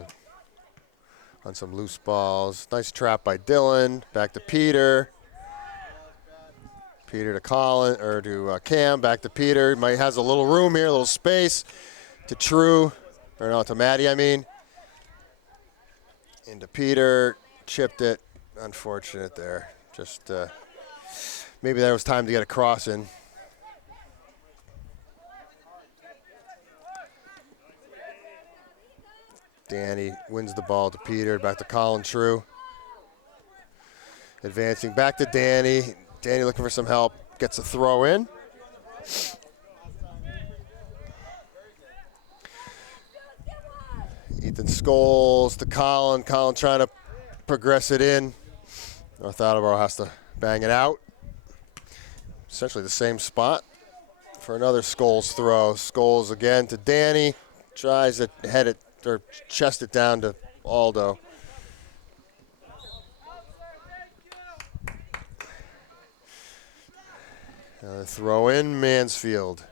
on some loose balls. Nice trap by Dylan. Back to Peter. Peter to Colin, or to Cam. Back to Peter. Might has a little room here, a little space. To True, or no, to Maddie, I mean. Into Peter. Chipped it. Unfortunate there. Just maybe there was time to get a cross in. Danny wins the ball to Peter, back to Colin True. Advancing back to Danny. Danny looking for some help, gets a throw in. Ethan Scholes to Colin. Colin trying to progress it in. North Attleboro has to bang it out. Essentially the same spot for another Scholes throw. Scholes again to Danny. Tries to head it or chest it down to Aldo. Throw in Mansfield.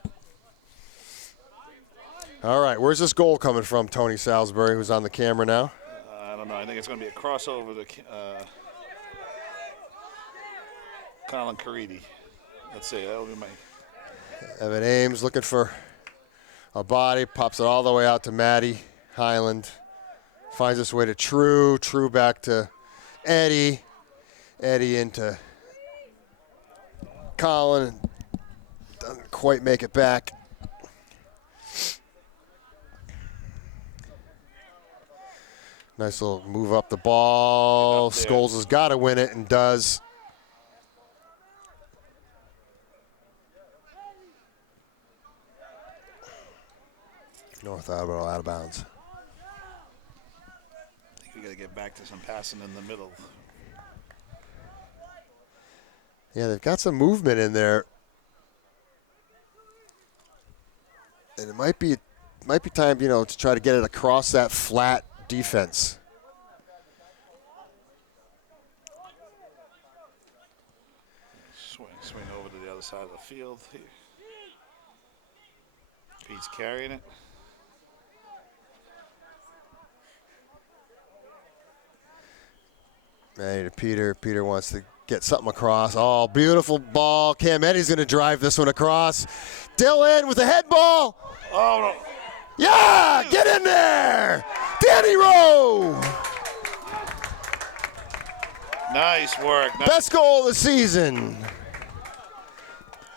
All right, where's this goal coming from, Tony Salisbury, who's on the camera now? I don't know. I think it's going to be a crossover to Colin Caridi. Let's see. That'll be my. Evan Ames looking for a body, pops it all the way out to Maddie Highland. Finds his way to True. True back to Eddie. Eddie into Colin. Doesn't quite make it back. Nice little move up the ball. Scholes has got to win it and does. North Attleboro out of bounds. I think we got to get back to some passing in the middle. Yeah, they've got some movement in there. And it might be time, to try to get it across that flat defense. Swing over to the other side of the field. Pete's carrying it. Manny to Peter. Peter wants to get something across. Oh, beautiful ball. Cam Eddie's going to drive this one across. Dylan with the head ball. Oh, no. Yeah, get in there. Danny Rowe. Nice work. Best goal of the season.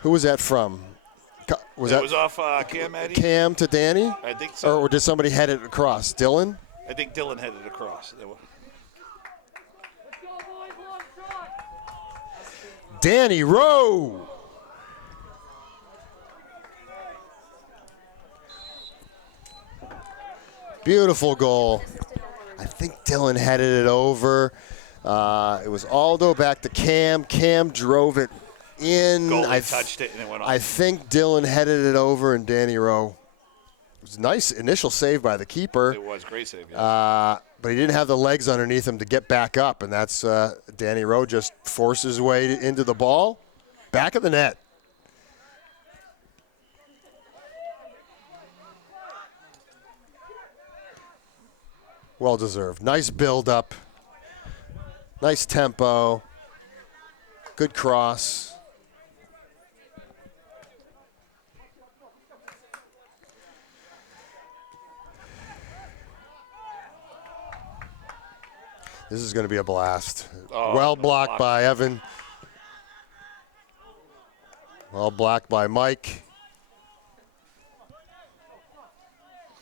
Who was that from? It was off Cam Eddie. Cam to Danny? I think so. Or did somebody head it across? Dylan? I think Dylan headed across. Danny Rowe. Beautiful goal. I think Dylan headed it over. It was Aldo back to Cam. Cam drove it in. Goalie touched it and it went off. I think Dylan headed it over and Danny Rowe. It was a nice initial save by the keeper. It was great save. Yes. But he didn't have the legs underneath him to get back up, and that's Danny Rowe just forces his way into the ball. Back of the net. Well deserved. Nice build up. Nice tempo. Good cross. This is going to be a blast. Well blocked by Evan. Well blocked by Mike.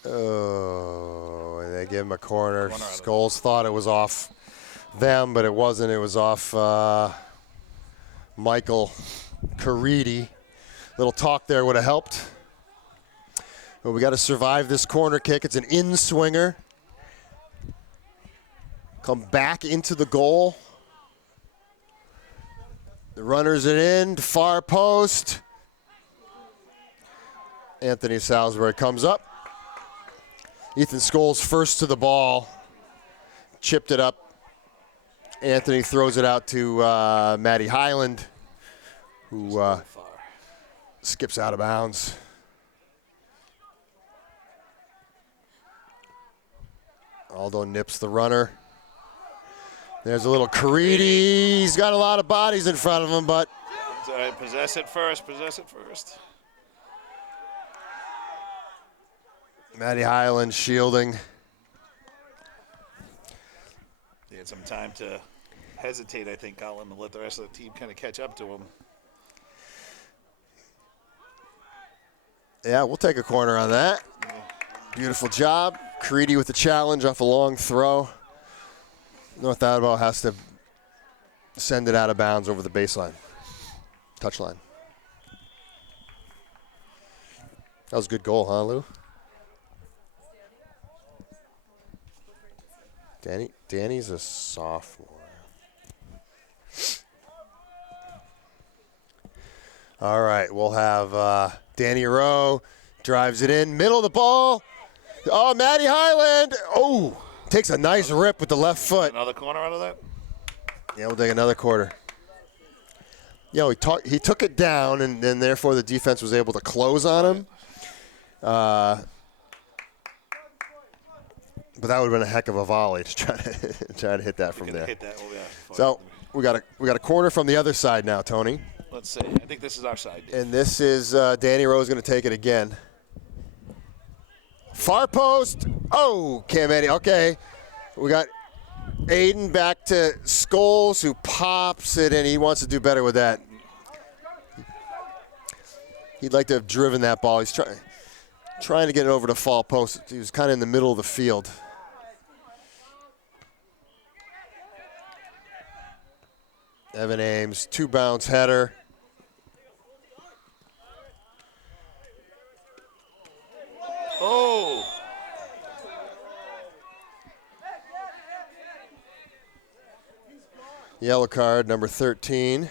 Oh, and they give him a corner. Scholes thought it was off them, but it wasn't. It was off Michael Caridi. Little talk there would have helped. But we got to survive this corner kick. It's an in-swinger. Come back into the goal. The runner's it in, far post. Anthony Salisbury comes up. Ethan Scholes first to the ball. Chipped it up. Anthony throws it out to Matty Highland, who skips out of bounds. Aldo nips the runner. There's a little Caridi. He's got a lot of bodies in front of him, but. It's all right. Possess it first. Possess it first. Matty Highland shielding. He had some time to hesitate, I think, Colin, to let the rest of the team kind of catch up to him. Yeah, we'll take a corner on that. Yeah. Beautiful job. Caridi with the challenge off a long throw. North Attleboro has to send it out of bounds over the baseline. Touchline. That was a good goal, huh, Lou? Danny's a sophomore. All right, we'll have Danny Rowe drives it in, middle of the ball. Oh, Matty Highland. Oh, takes a nice rip with the left foot. Another corner out of that? Yeah, we'll take another quarter. Yeah, he took it down, and then therefore the defense was able to close on him. But that would have been a heck of a volley to try to hit that from there. Hit that. Oh, yeah. So we got a corner from the other side now, Tony. Let's see. I think this is our side, Dave. And this is Danny Rowe's going to take it again. Far post. Oh, Cam Eddie. Okay. We got Aiden back to Scholes, who pops it, and he wants to do better with that. He'd like to have driven that ball. He's trying to get it over to far post. He was kind of in the middle of the field. Evan Ames, 2-bounce header. Oh! Yellow card, number 13.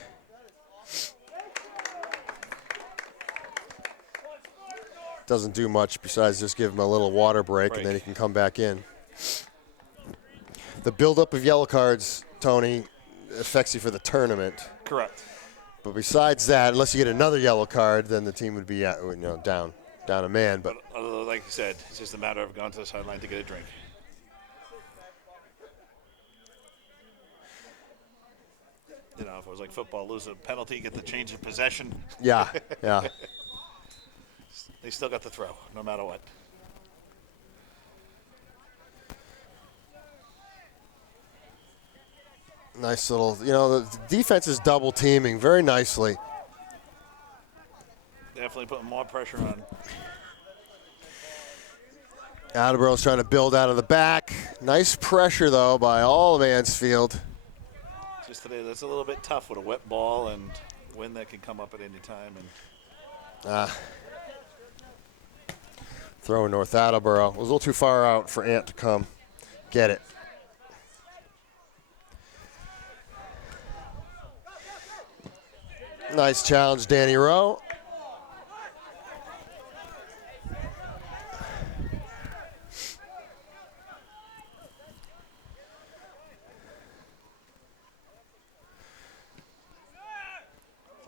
Doesn't do much besides just give him a little water break, and then he can come back in. The buildup of yellow cards, Tony, affects you for the tournament. Correct. But besides that, unless you get another yellow card, then the team would be down a man. But like you said, it's just a matter of going to the sideline to get a drink. You know, if it was like football, lose a penalty, get the change of possession. Yeah. They still got the throw, no matter what. Nice little, the defense is double teaming very nicely. Definitely putting more pressure on. Attleboro's trying to build out of the back. Nice pressure, though, by all of Mansfield. Just today, that's a little bit tough with a wet ball and wind that can come up at any time. Throwing North Attleboro. It was a little too far out for Ant to come get it. Nice challenge, Danny Rowe.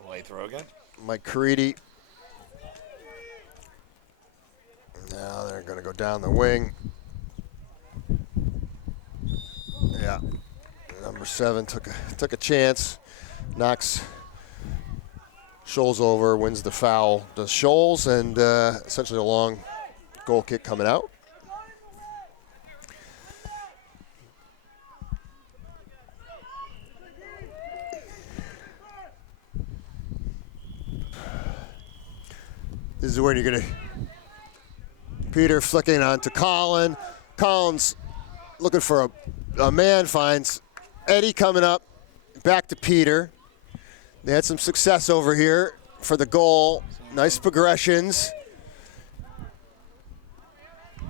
Late throw again. Mike Caridi. Now they're going to go down the wing. Yeah. Number 7 took a chance, knocks Scholes over, wins the foul. Does Scholes, and essentially a long goal kick coming out. This is where you're going to Peter flicking onto Colin. Colin's looking for a man, finds Eddie coming up, back to Peter. They had some success over here for the goal. Nice progressions.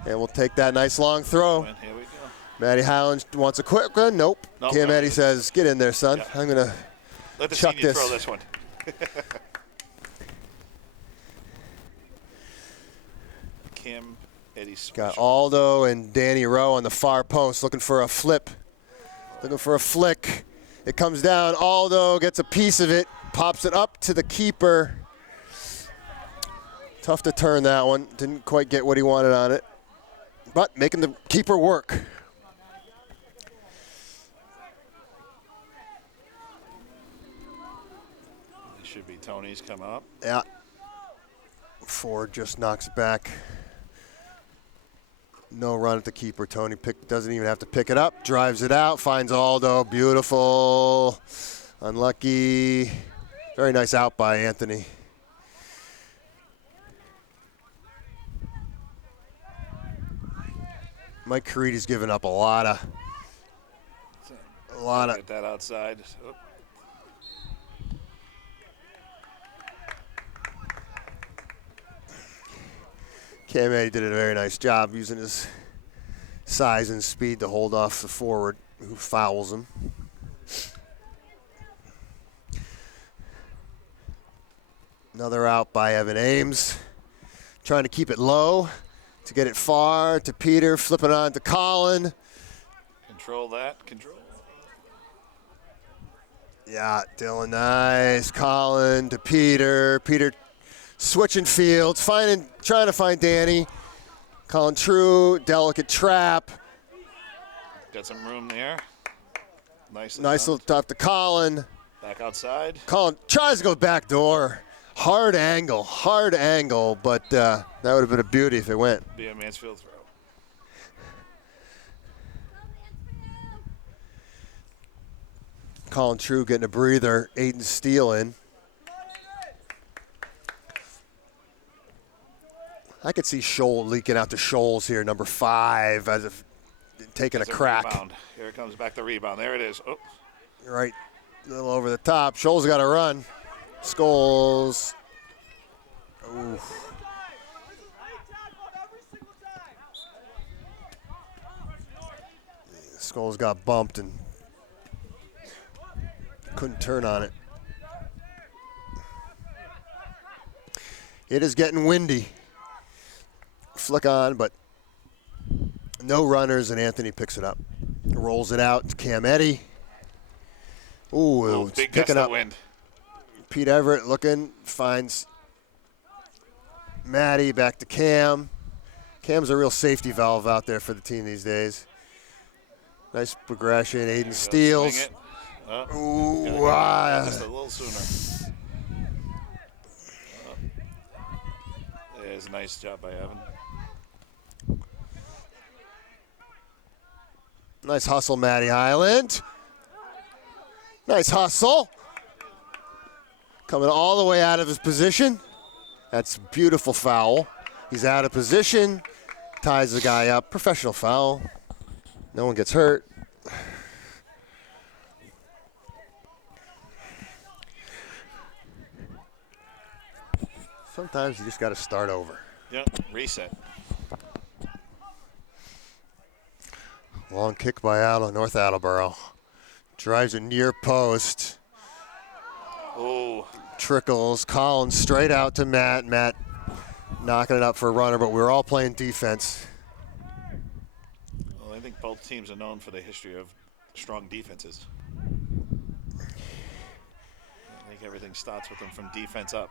And we'll take that nice long throw. Here we go. Matty Highland wants a quick one. Nope. Cam Eddie says, get in there, son. Yeah. I'm going to Let the chuck senior this. throw this one. Cam Eddie Got Aldo and Danny Rowe on the far post looking for a flip. Looking for a flick. It comes down. Aldo gets a piece of it. Pops it up to the keeper. Tough to turn that one. Didn't quite get what he wanted on it. But making the keeper work. It should be Tony's coming up. Yeah. Ford just knocks it back. No run at the keeper. Tony doesn't even have to pick it up. Drives it out. Finds Aldo. Beautiful. Unlucky. Very nice out by Anthony. Mike Caridi's given up a lot of. Get that outside. Oh. Cam Eddie did a very nice job using his size and speed to hold off the forward who fouls him. Another out by Evan Ames. Trying to keep it low to get it far to Peter, flipping on to Colin. Control that. Control. Yeah, Dylan, nice. Colin to Peter. Peter switching fields, trying to find Danny. Colin true, delicate trap. Got some room there. Nice Little tough to Colin. Back outside. Colin tries to go back door. Hard angle, but that would have been a beauty if it went. Be a Mansfield throw. Colin True getting a breather. Aiden Steele in. I could see Scholl leaking out to Scholes here, number 5, as if taking a crack. Rebound. Here it comes back the rebound. There it is. Oh. Right, a little over the top. Scholes got to run. Scholes. Oof. Scholes got bumped and couldn't turn on it. It is getting windy. Flick on, but no runners, and Anthony picks it up. Rolls it out to Cam Eddie. Ooh, it's big picking up. Wind. Pete Everett looking, finds Matty, back to Cam. Cam's a real safety valve out there for the team these days. Nice progression. Aiden steals. Ooh, Just a little sooner. There's a nice job by Evan. Nice hustle, Matty Highland. Nice hustle. Coming all the way out of his position. That's a beautiful foul. He's out of position. Ties the guy up. Professional foul. No one gets hurt. Sometimes you just got to start over. Yep, reset. Long kick by North Attleboro. Drives a near post. Oh. Trickles. Collins straight out to Matt. Matt knocking it up for a runner, but we're all playing defense. Well, I think both teams are known for the history of strong defenses. I think everything starts with them from defense up.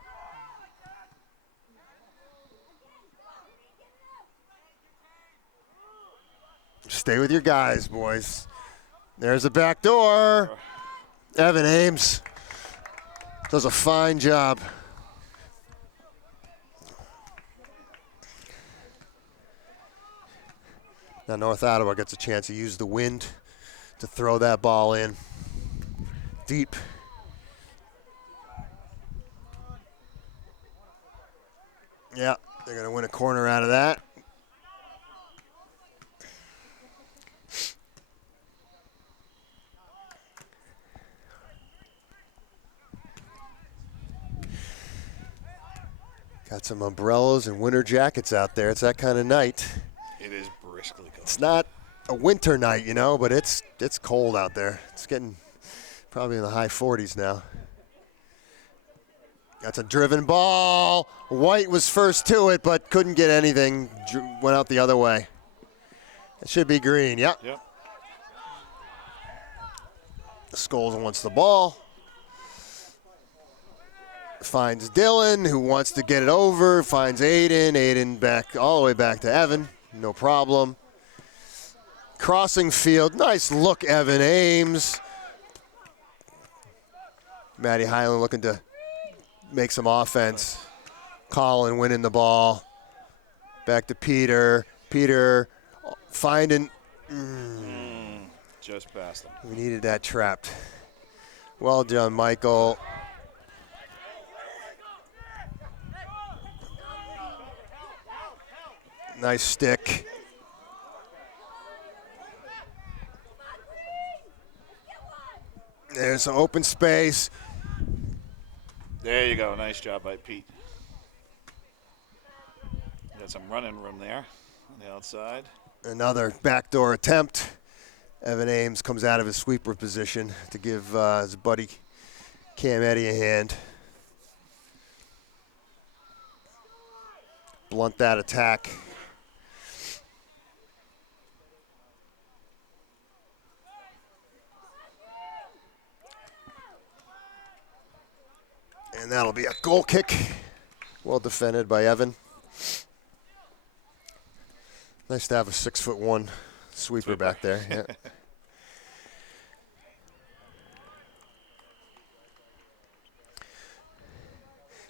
Stay with your guys, boys. There's a back door. Evan Ames does a fine job. Now North Ottawa gets a chance to use the wind to throw that ball in deep. Yeah, they're going to win a corner out of that. Got some umbrellas and winter jackets out there. It's that kind of night. It is briskly cold. It's not a winter night, you know, but it's cold out there. It's getting probably in the high 40s now. That's a driven ball. White was first to it, but couldn't get anything. Went out the other way. It should be green. Yep. Scholes wants the ball. Finds Dylan, who wants to get it over. Finds Aiden. Aiden back all the way back to Evan. No problem. Crossing field. Nice look, Evan Ames. Matty Highland looking to make some offense. Colin winning the ball. Back to Peter. Peter finding. Just past him. We needed that trapped. Well done, Michael. Nice stick. There's some open space. There you go. Nice job by Pete. Got some running room there on the outside. Another backdoor attempt. Evan Ames comes out of his sweeper position to give his buddy Cam Eddy a hand. Blunt that attack. And that'll be a goal kick. Well defended by Evan. Nice to have a 6'1" sweeper back there. Yeah.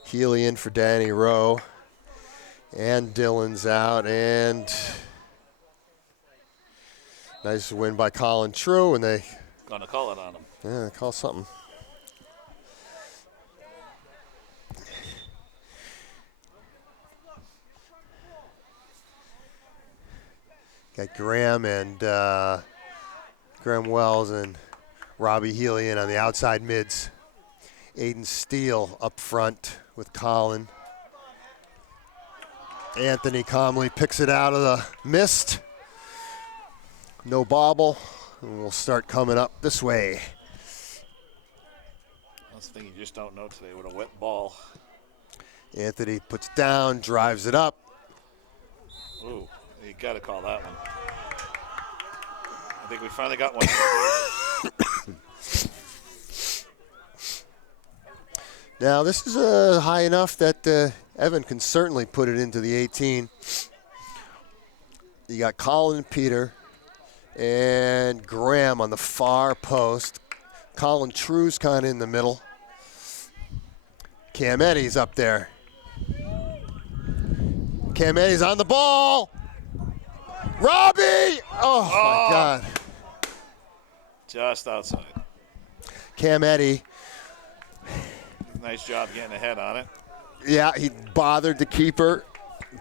Healy in for Danny Rowe. And Dylan's out. And nice win by Colin True. And they Gonna call it on him. Yeah, call something. Got Graham and Graham Wells and Robbie Healy in on the outside mids. Aiden Steele up front with Colin. Anthony Comley picks it out of the mist. No bobble. And we'll start coming up this way. That's the thing you just don't know today with a wet ball. Anthony puts it down, drives it up. Ooh, you got to call that one. I think we finally got one. Now, this is high enough that Evan can certainly put it into the 18. You got Colin and Peter and Graham on the far post. Colin True's kind of in the middle. Cam Eddy's up there. Cam Eddy's on the ball. Robbie! Oh, my God. Just outside. Cam Eddy. Nice job getting ahead on it. Yeah, he bothered the keeper.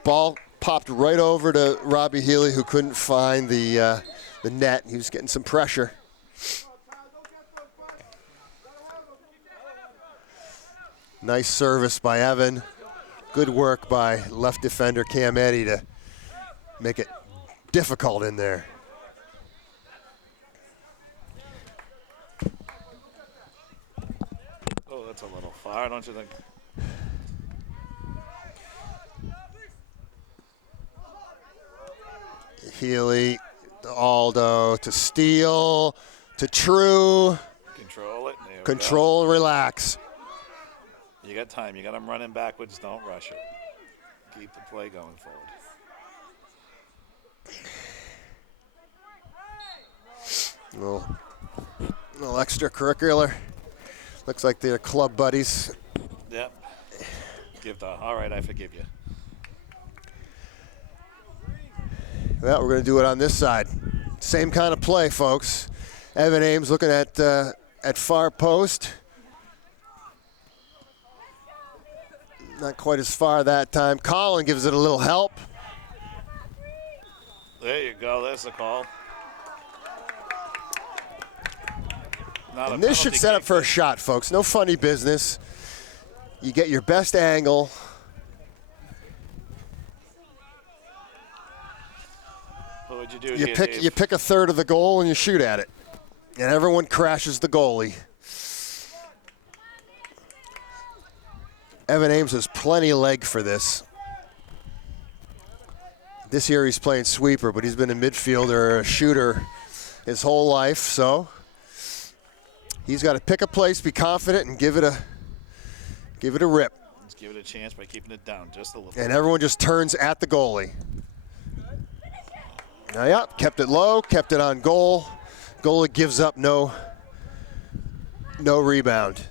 Ball popped right over to Robbie Healy, who couldn't find the net. He was getting some pressure. Nice service by Evan. Good work by left defender Cam Eddy to make it difficult in there. Oh, that's a little far, don't you think? Healy, to Aldo, to Steele, to True. Control it. There we Control, relax. go. You got time. You got them running backwards. Don't rush it. Keep the play going forward. Little A little extracurricular. Looks like they're club buddies. Yep. All right, I forgive you. Well, we're going to do it on this side. Same kind of play, folks. Evan Ames looking at far post. Not quite as far that time. Colin gives it a little help. There you go. That's the call. And this should set up for a shot, folks. No funny business. You get your best angle. What would you do? You pick a third of the goal and you shoot at it. And everyone crashes the goalie. Evan Ames has plenty of leg for this. This year he's playing sweeper, but he's been a midfielder or a shooter his whole life, so he's got to pick a place, be confident, and give it a rip. Let's give it a chance by keeping it down just a little. And everyone just turns at the goalie. Now, yeah, kept it low, kept it on goal. Goalie gives up no rebound.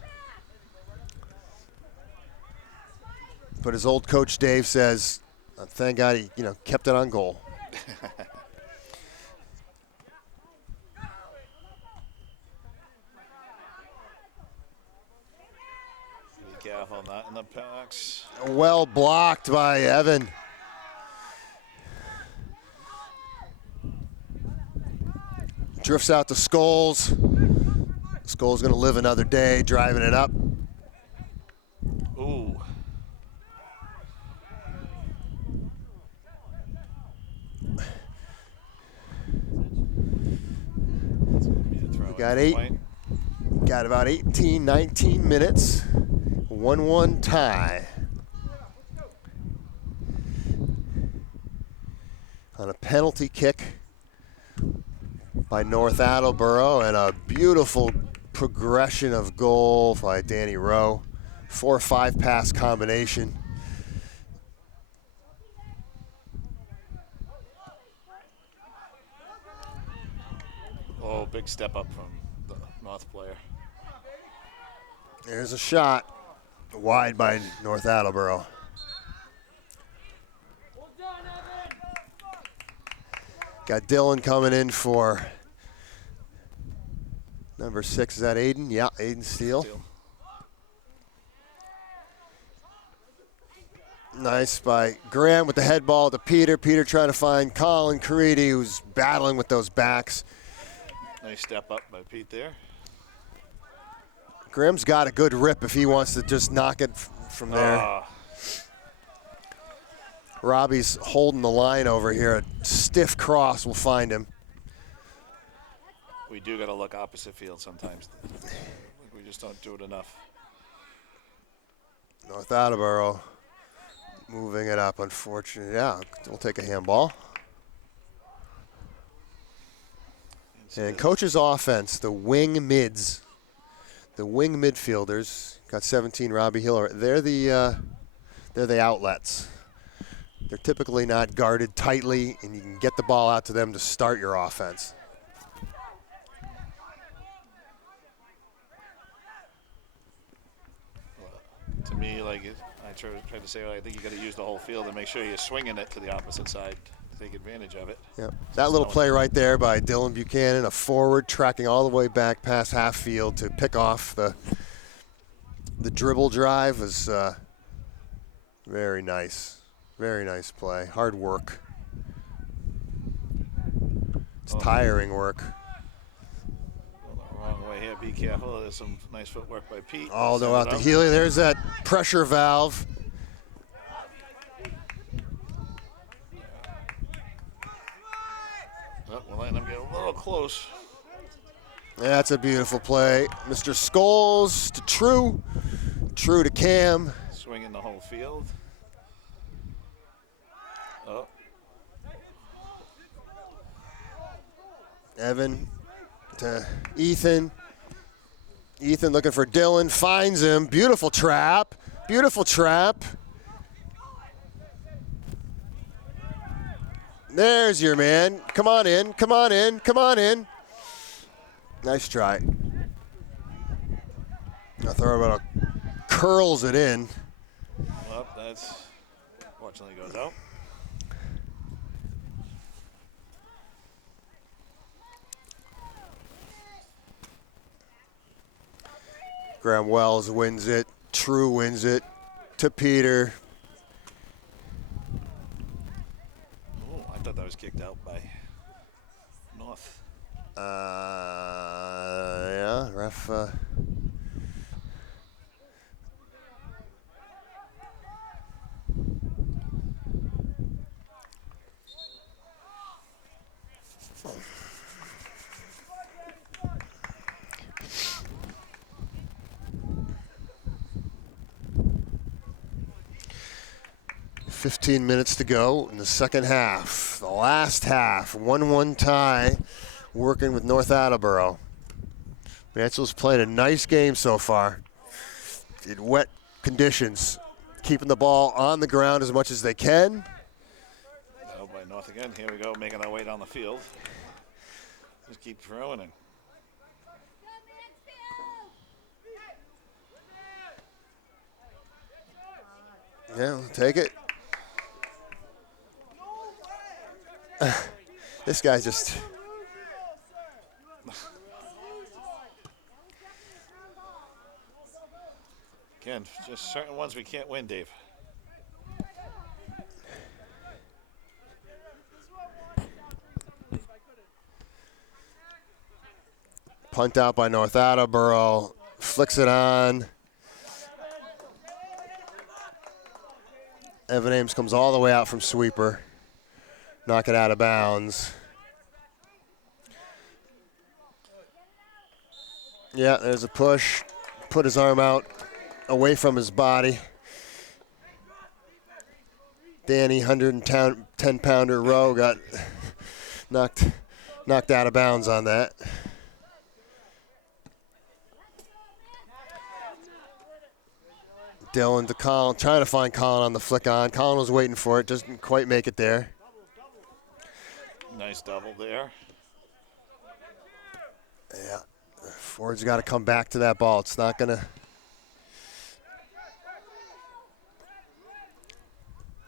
But his old coach Dave says, thank God he kept it on goal. Be careful, not in the box. Well blocked by Evan. Drifts out to Scholes. Scholes going to live another day, driving it up. Ooh. We got about 18, 19 minutes. 1-1 tie. On a penalty kick by North Attleboro and a beautiful progression of goal by Danny Rowe. 4-5 pass combination. Oh, big step up from the North player. There's a shot wide by North Attleboro. Got Dylan coming in for number 6. Is that Aiden? Yeah, Aiden Steele. Nice by Graham with the head ball to Peter. Peter trying to find Colin Caridi, who's battling with those backs. Nice step up by Pete there. Graham's got a good rip if he wants to just knock it from there. Robbie's holding the line over here. A stiff cross will find him. We do got to look opposite field sometimes. We just don't do it enough. North Attleboro moving it up, unfortunately. Yeah, we'll take a handball. And coach's offense, the wing mids, the wing midfielders, got 17, Robbie Hill. They're the outlets. They're typically not guarded tightly, and you can get the ball out to them to start your offense. To me, I tried to say, I think you got to use the whole field and make sure you're swinging it to the opposite side to take advantage of it. Yep. That little play right there by Dylan Buchanan, a forward tracking all the way back past half field to pick off the dribble drive, was very nice. Very nice play. Hard work. It's tiring work. Wrong way here. Be careful. There's some nice footwork by Pete. Aldo out to Healy. There's that pressure valve. Oh, we're letting them get a little close. That's a beautiful play. Mr. Scholes to True. True to Cam. Swinging the whole field. Oh. Evan to Ethan. Ethan looking for Dylan, finds him. Beautiful trap. Beautiful trap. There's your man. Come on in. Come on in. Come on in. Nice try. I throw about curls it in. Well, that's fortunately goes out. Graham Wells wins it. True wins it to Peter. Oh, I thought that was kicked out by North. Yeah, ref. 15 minutes to go in the second half. The last half, 1-1 tie, working with North Attleboro. Mansell's played a nice game so far. In wet conditions, keeping the ball on the ground as much as they can. Oh, by North again. Here we go, making our way down the field. Just keep throwing it. Yeah, we'll take it. This guy's just... Again, just certain ones we can't win, Dave. Punt out by North Attleboro. Flicks it on. Evan Ames comes all the way out from sweeper. Knock it out of bounds. Yeah, there's a push. Put his arm out away from his body. Danny, 110-pounder Rowe got knocked out of bounds on that. Dylan to Colin, trying to find Colin on the flick on. Colin was waiting for it, doesn't quite make it there. Nice double there. Yeah, Ford's got to come back to that ball. It's not going to.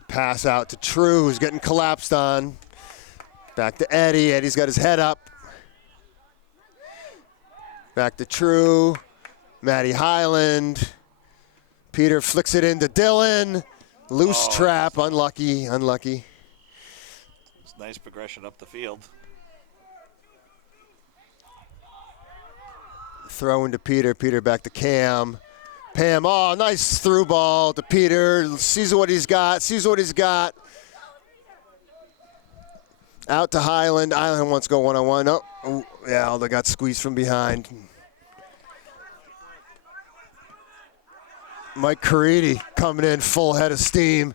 Pass out to True, who's getting collapsed on. Back to Eddie. Eddie's got his head up. Back to True. Matty Highland. Peter flicks it into Dylan. Loose trap. Unlucky. It's nice progression up the field. Throw into Peter. Peter back to Cam. Pam, nice through ball to Peter. Sees what he's got. Out to Highland. Highland wants to go one-on-one. Oh, yeah, they got squeezed from behind. Mike Caridi coming in full head of steam.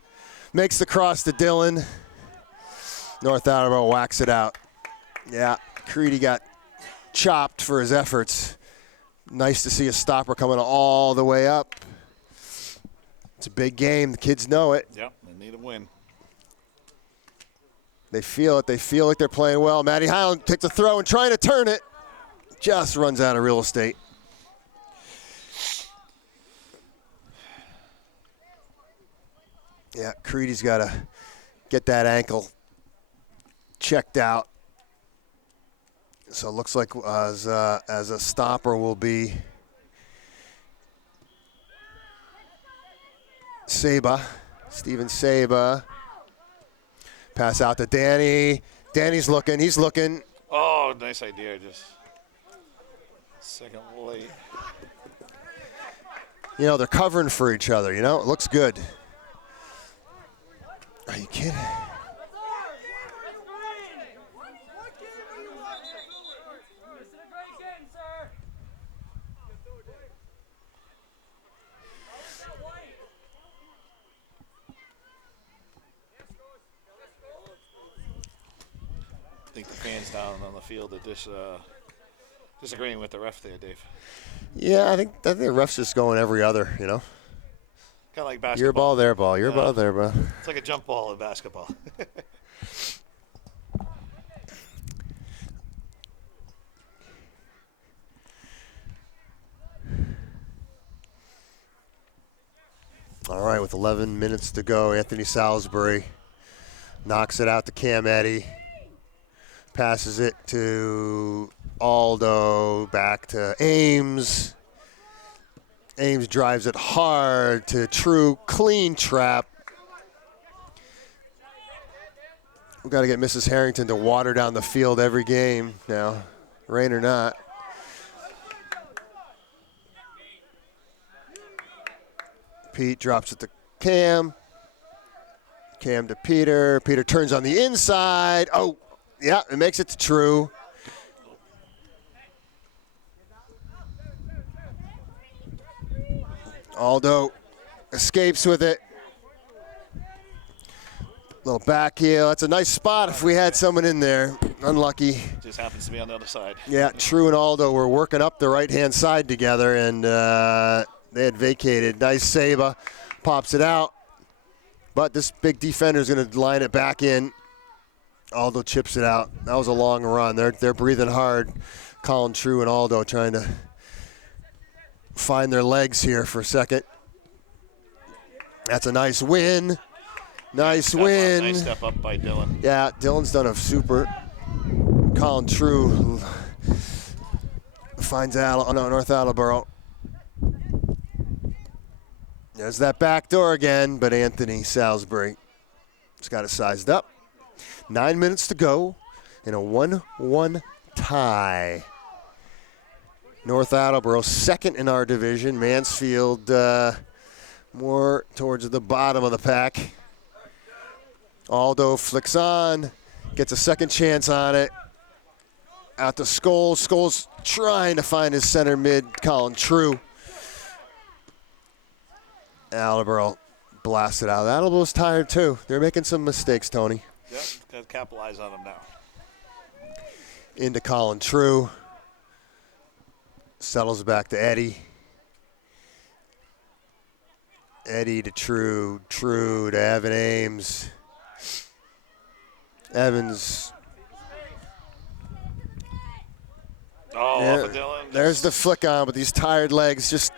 Makes the cross to Dylan. North Attleboro whacks it out. Yeah, Caridi got chopped for his efforts. Nice to see a stopper coming all the way up. It's a big game. The kids know it. Yep, they need a win. They feel it. They feel like they're playing well. Matty Highland takes a throw and trying to turn it. Just runs out of real estate. Yeah, Creedy's got to get that ankle checked out. So it looks like as a stopper will be Saba, Steven Saba. Pass out to Danny. Danny's looking. He's looking. Oh, nice idea. Just second late. You know, they're covering for each other, you know? It looks good. Are you kidding? I think the fans down on the field are just disagreeing with the ref there, Dave. Yeah, I think the ref's just going every other, you know? Kind of like basketball. Your ball, their ball. Your ball, their ball. It's like a jump ball in basketball. All right, with 11 minutes to go, Anthony Salisbury knocks it out to Cam Eddy. Passes it to Aldo, back to Ames. Ames drives it hard to True, clean trap. We've got to get Mrs. Harrington to water down the field every game now, rain or not. Pete drops it to Cam. Cam to Peter. Peter turns on the inside. Oh, yeah, it makes it to True. Aldo escapes with it. Little back heel. That's a nice spot if we had someone in there. Unlucky. Just happens to be on the other side. Yeah, True and Aldo were working up the right-hand side together, and they had vacated. Nice Saba. Pops it out. But this big defender is going to line it back in. Aldo chips it out. That was a long run. They're breathing hard. Colin True and Aldo trying to find their legs here for a second. That's a nice win. Nice win. Nice step up by Dylan. Yeah, Dylan's done a super. Colin True finds North Attleboro. There's that back door again, but Anthony Salisbury has got it sized up. 9 minutes to go in a 1-1 tie. North Attleboro second in our division. Mansfield more towards the bottom of the pack. Aldo flicks on, gets a second chance on it. Out to Scholes. Scholes trying to find his center mid, Colin True. Attleboro blasted out. Attleboro's tired too. They're making some mistakes, Tony. Yep, got to capitalize on them now. Into Colin True. Settles back to Eddy. Eddy to True. True to Evan Ames. Evans. Oh, There- off of Dylan. There's the flick on, but these tired legs just.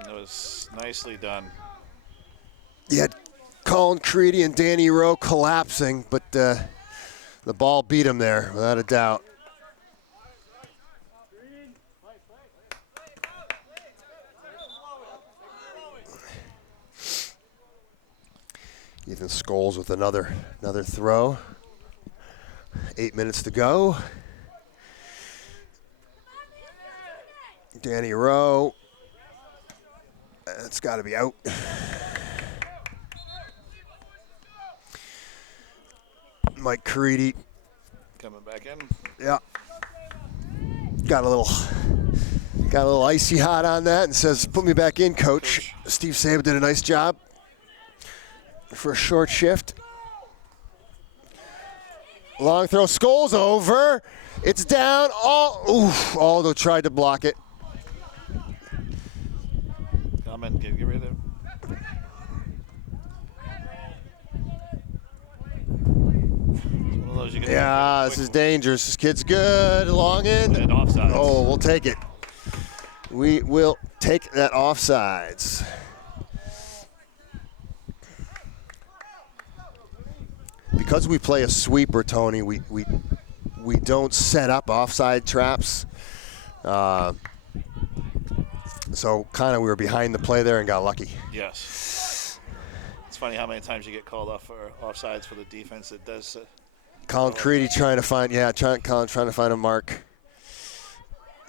It was nicely done. You had Colin Creedy and Danny Rowe collapsing, but the ball beat him there, without a doubt. Ethan Scholes with another throw. 8 minutes to go. Danny Rowe. That's got to be out. Mike Creedy. Coming back in. Yeah. Got a little icy hot on that and says, "Put me back in, coach." Steve Saba did a nice job for a short shift. Long throw. Scholes over. It's down. Aldo tried to block it. Come in, get rid of it. One of those you can Yeah, this is dangerous. This kid's good. Long in. And offsides. Oh, we'll take it. We will take that offsides. Because we play a sweeper, Tony, we don't set up offside traps. So kind of we were behind the play there and got lucky. Yes. It's funny how many times you get called off for offsides for the defense. It does. Colin Creedy trying to find a mark.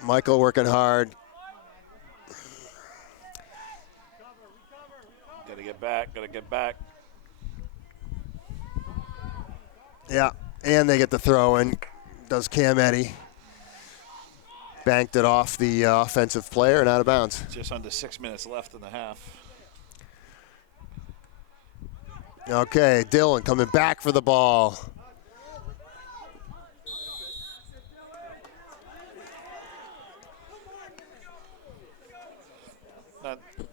Michael working hard. Got to get back. Got to get back. Yeah, and they get the throw in. Does Cam Eddy. Banked it off the offensive player and out of bounds. Just under 6 minutes left in the half. Okay, Dylan coming back for the ball.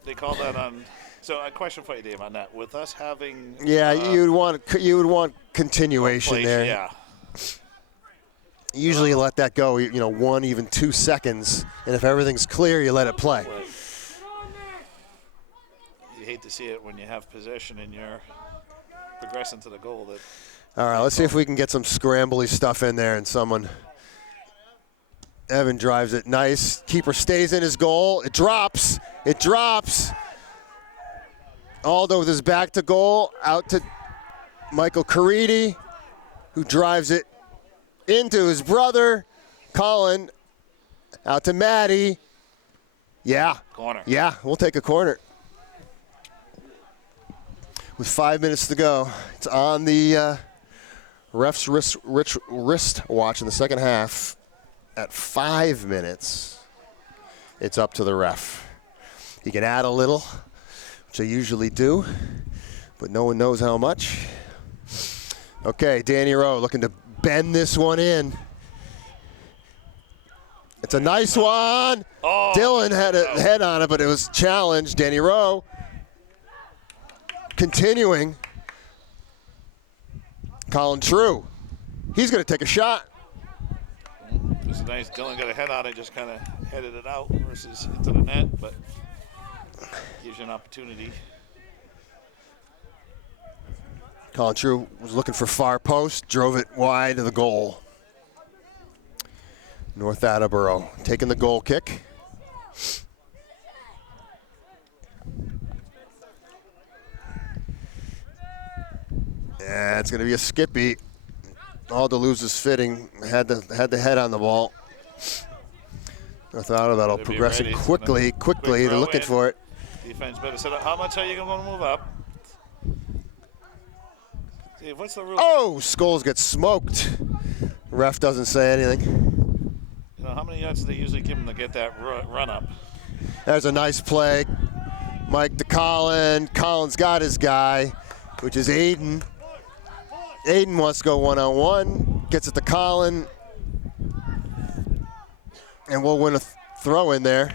They call that on. So a question for you, Dave, on that. With us having. Yeah, you would want continuation place, there. Yeah. Usually you let that go, 1, even 2 seconds, and if everything's clear, you let it play. you hate to see it when you have possession and you're progressing to the goal. That All right, let's see if we can get some scrambly stuff in there and someone. Evan drives it nice. Keeper stays in his goal. It drops. It drops. Aldo with his back to goal. Out to Michael Caridi, who drives it into his brother, Colin. Out to Maddie. Yeah. corner. Yeah, we'll take a corner. With 5 minutes to go. It's on the ref's wrist watch in the second half. At 5 minutes, it's up to the ref. He can add a little, which I usually do, but no one knows how much. Okay, Danny Rowe looking to bend this one in. It's a nice one. Oh, Dylan had a head on it, but it was challenged. Danny Rowe continuing. Colin True. He's going to take a shot. It was nice. Dylan got a head on it, just kind of headed it out versus into the net, but gives you an opportunity. Colin True was looking for far post, drove it wide of the goal. North Attleboro taking the goal kick. Yeah, it's going to be a skippy. Aldo loses fitting. Had the head on the ball. North Attleboro Better be progressing ready. quickly. Quick They're throw looking in. for it. Defense better set up. How much are you going to move up? Steve, what's the rule? Oh, Scholes gets smoked. Ref doesn't say anything. You know, how many yards do they usually give him to get that run up? There's a nice play. Mike to Colin. Colin's got his guy, which is Aiden. Aiden wants to go one-on-one. Gets it to Colin. And we'll win a throw in there.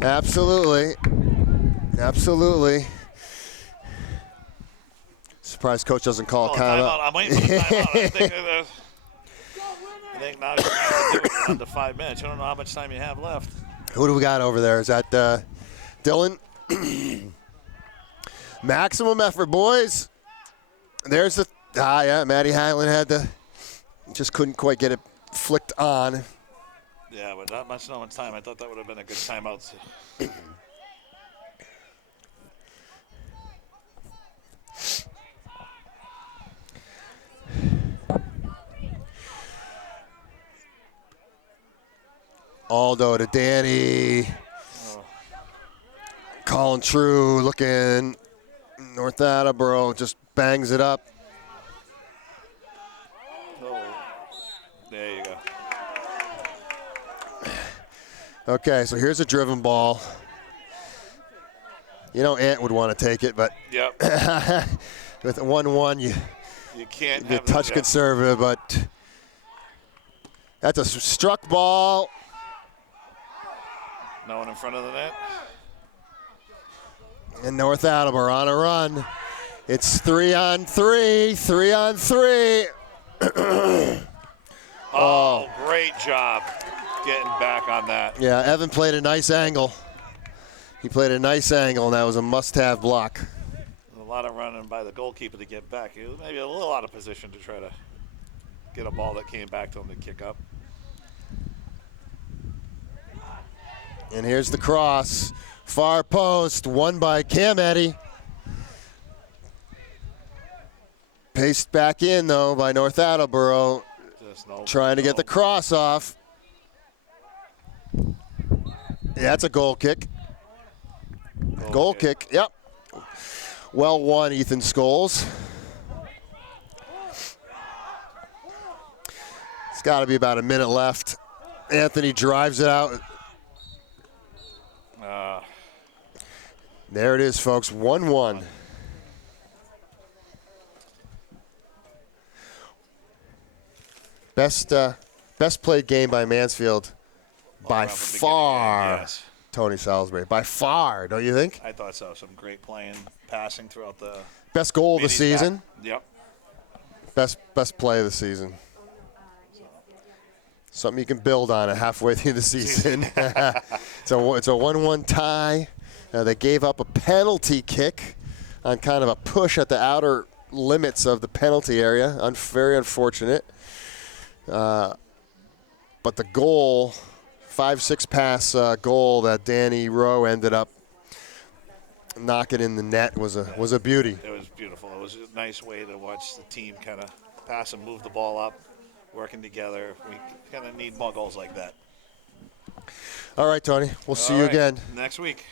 Absolutely. Absolutely. Surprised coach doesn't call a timeout. I'm waiting for the timeout. I think now you're under 5 minutes. You don't know how much time you have left. Who do we got over there? Is that Dylan? Maximum effort, boys. There's the yeah. Matty Highland had just couldn't quite get it flicked on. Yeah, but not much time. I thought that would have been a good timeout. Aldo to Danny. Colin True looking. North Attleboro just bangs it up. Oh, there you go. Okay, so here's a driven ball. You know Ant would want to take it, but Yep. with a 1-1, You can't you're have touch yeah. conservative, but that's a struck ball. No one in front of the net. And North Attleboro on a run. It's 3-on-3, 3-on-3. Oh, great job getting back on that. Yeah, Evan played a nice angle. He played a nice angle, and that was a must-have block. A lot of running by the goalkeeper to get back. He was maybe a little out of position to try to get a ball that came back to him to kick up. And here's the cross. Far post, won by Cam Eddy. Paced back in, though, by North Attleboro. Just no, Trying to get the cross off. Yeah, that's a goal kick. Goal kick, yep. Well won, Ethan Scholes. It's got to be about a minute left. Anthony drives it out. There it is, folks, 1-1. Best played game by Mansfield by from beginning to end, far. yes. Tony Salisbury, by far, don't you think? I thought so. Some great playing, passing throughout the Best goal of the meeting season. back. Yep. Best play of the season. Something you can build on it halfway through the season. It's a 1-1 tie. They gave up a penalty kick on kind of a push at the outer limits of the penalty area. Very unfortunate. But the goal, 5-6 pass goal that Danny Rowe ended up knocking in the net was a beauty. It was beautiful. It was a nice way to watch the team kind of pass and move the ball up, working together. We kind of need more goals like that. All right, Tony. We'll see you again next week.